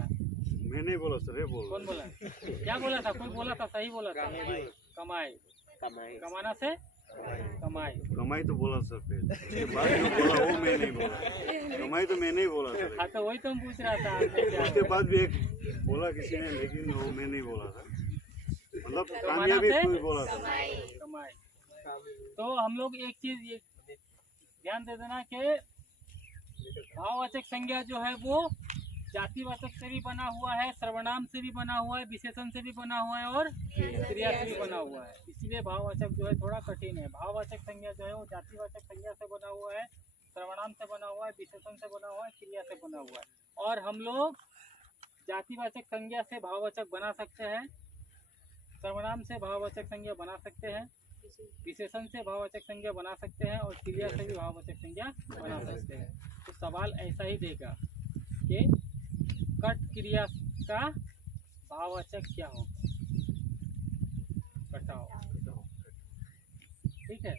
मैं नहीं बोला सर, ये बोल। कौन बोला? क्या बोला था? कोई बोला था, सही बोला था। कमाई। कमाना से कमाई। कमाई तो बोला सर, फिर उसके बाद जो बोला वो मैं नहीं बोला। कमाई तो मैं नहीं बोला सर। हाँ तो वही तो हम पूछ रहा था। उसके बाद भी एक बोला किसी ने, लेकिन वो मैं नहीं बोला था। मतलब कमाना कामयाबी से कोई बोला था। कमाई। तो हम लोग एक चीज ये ध्यान दे देना कि भाववाचक संज्ञा जो है वो जातिवाचक से भी बना हुआ है, सर्वनाम से भी बना हुआ है, विशेषण से भी बना हुआ है और क्रिया से भी बना हुआ है। इसीलिए भाववाचक जो है थोड़ा कठिन है। भाववाचक संज्ञा जो है वो जातिवाचक संज्ञा से बना हुआ है, सर्वनाम से बना हुआ है, विशेषण से बना हुआ है, क्रिया से बना हुआ है। और हम लोग जातिवाचक संज्ञा से भाववाचक बना सकते हैं, सर्वनाम से भाववाचक संज्ञा बना सकते हैं, विशेषण से भाववाचक संज्ञा बना सकते हैं और क्रिया से भी भाववाचक संज्ञा बना सकते हैं। तो सवाल ऐसा ही देगा कि कट क्रिया का भाववाचक क्या होगा? कटाओ। ठीक है।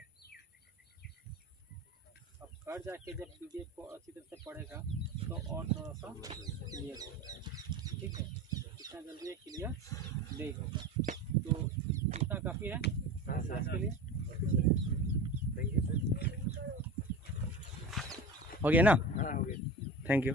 अब घर जाके जब पीडीएफ को अच्छी तरह से पढ़ेगा तो और थोड़ा सा क्लियर होगा। ठीक है। इतना यह दे होगा। तो इतना काफ़ी है आज के लिए। हो गया ना? हाँ हो गया। Thank you.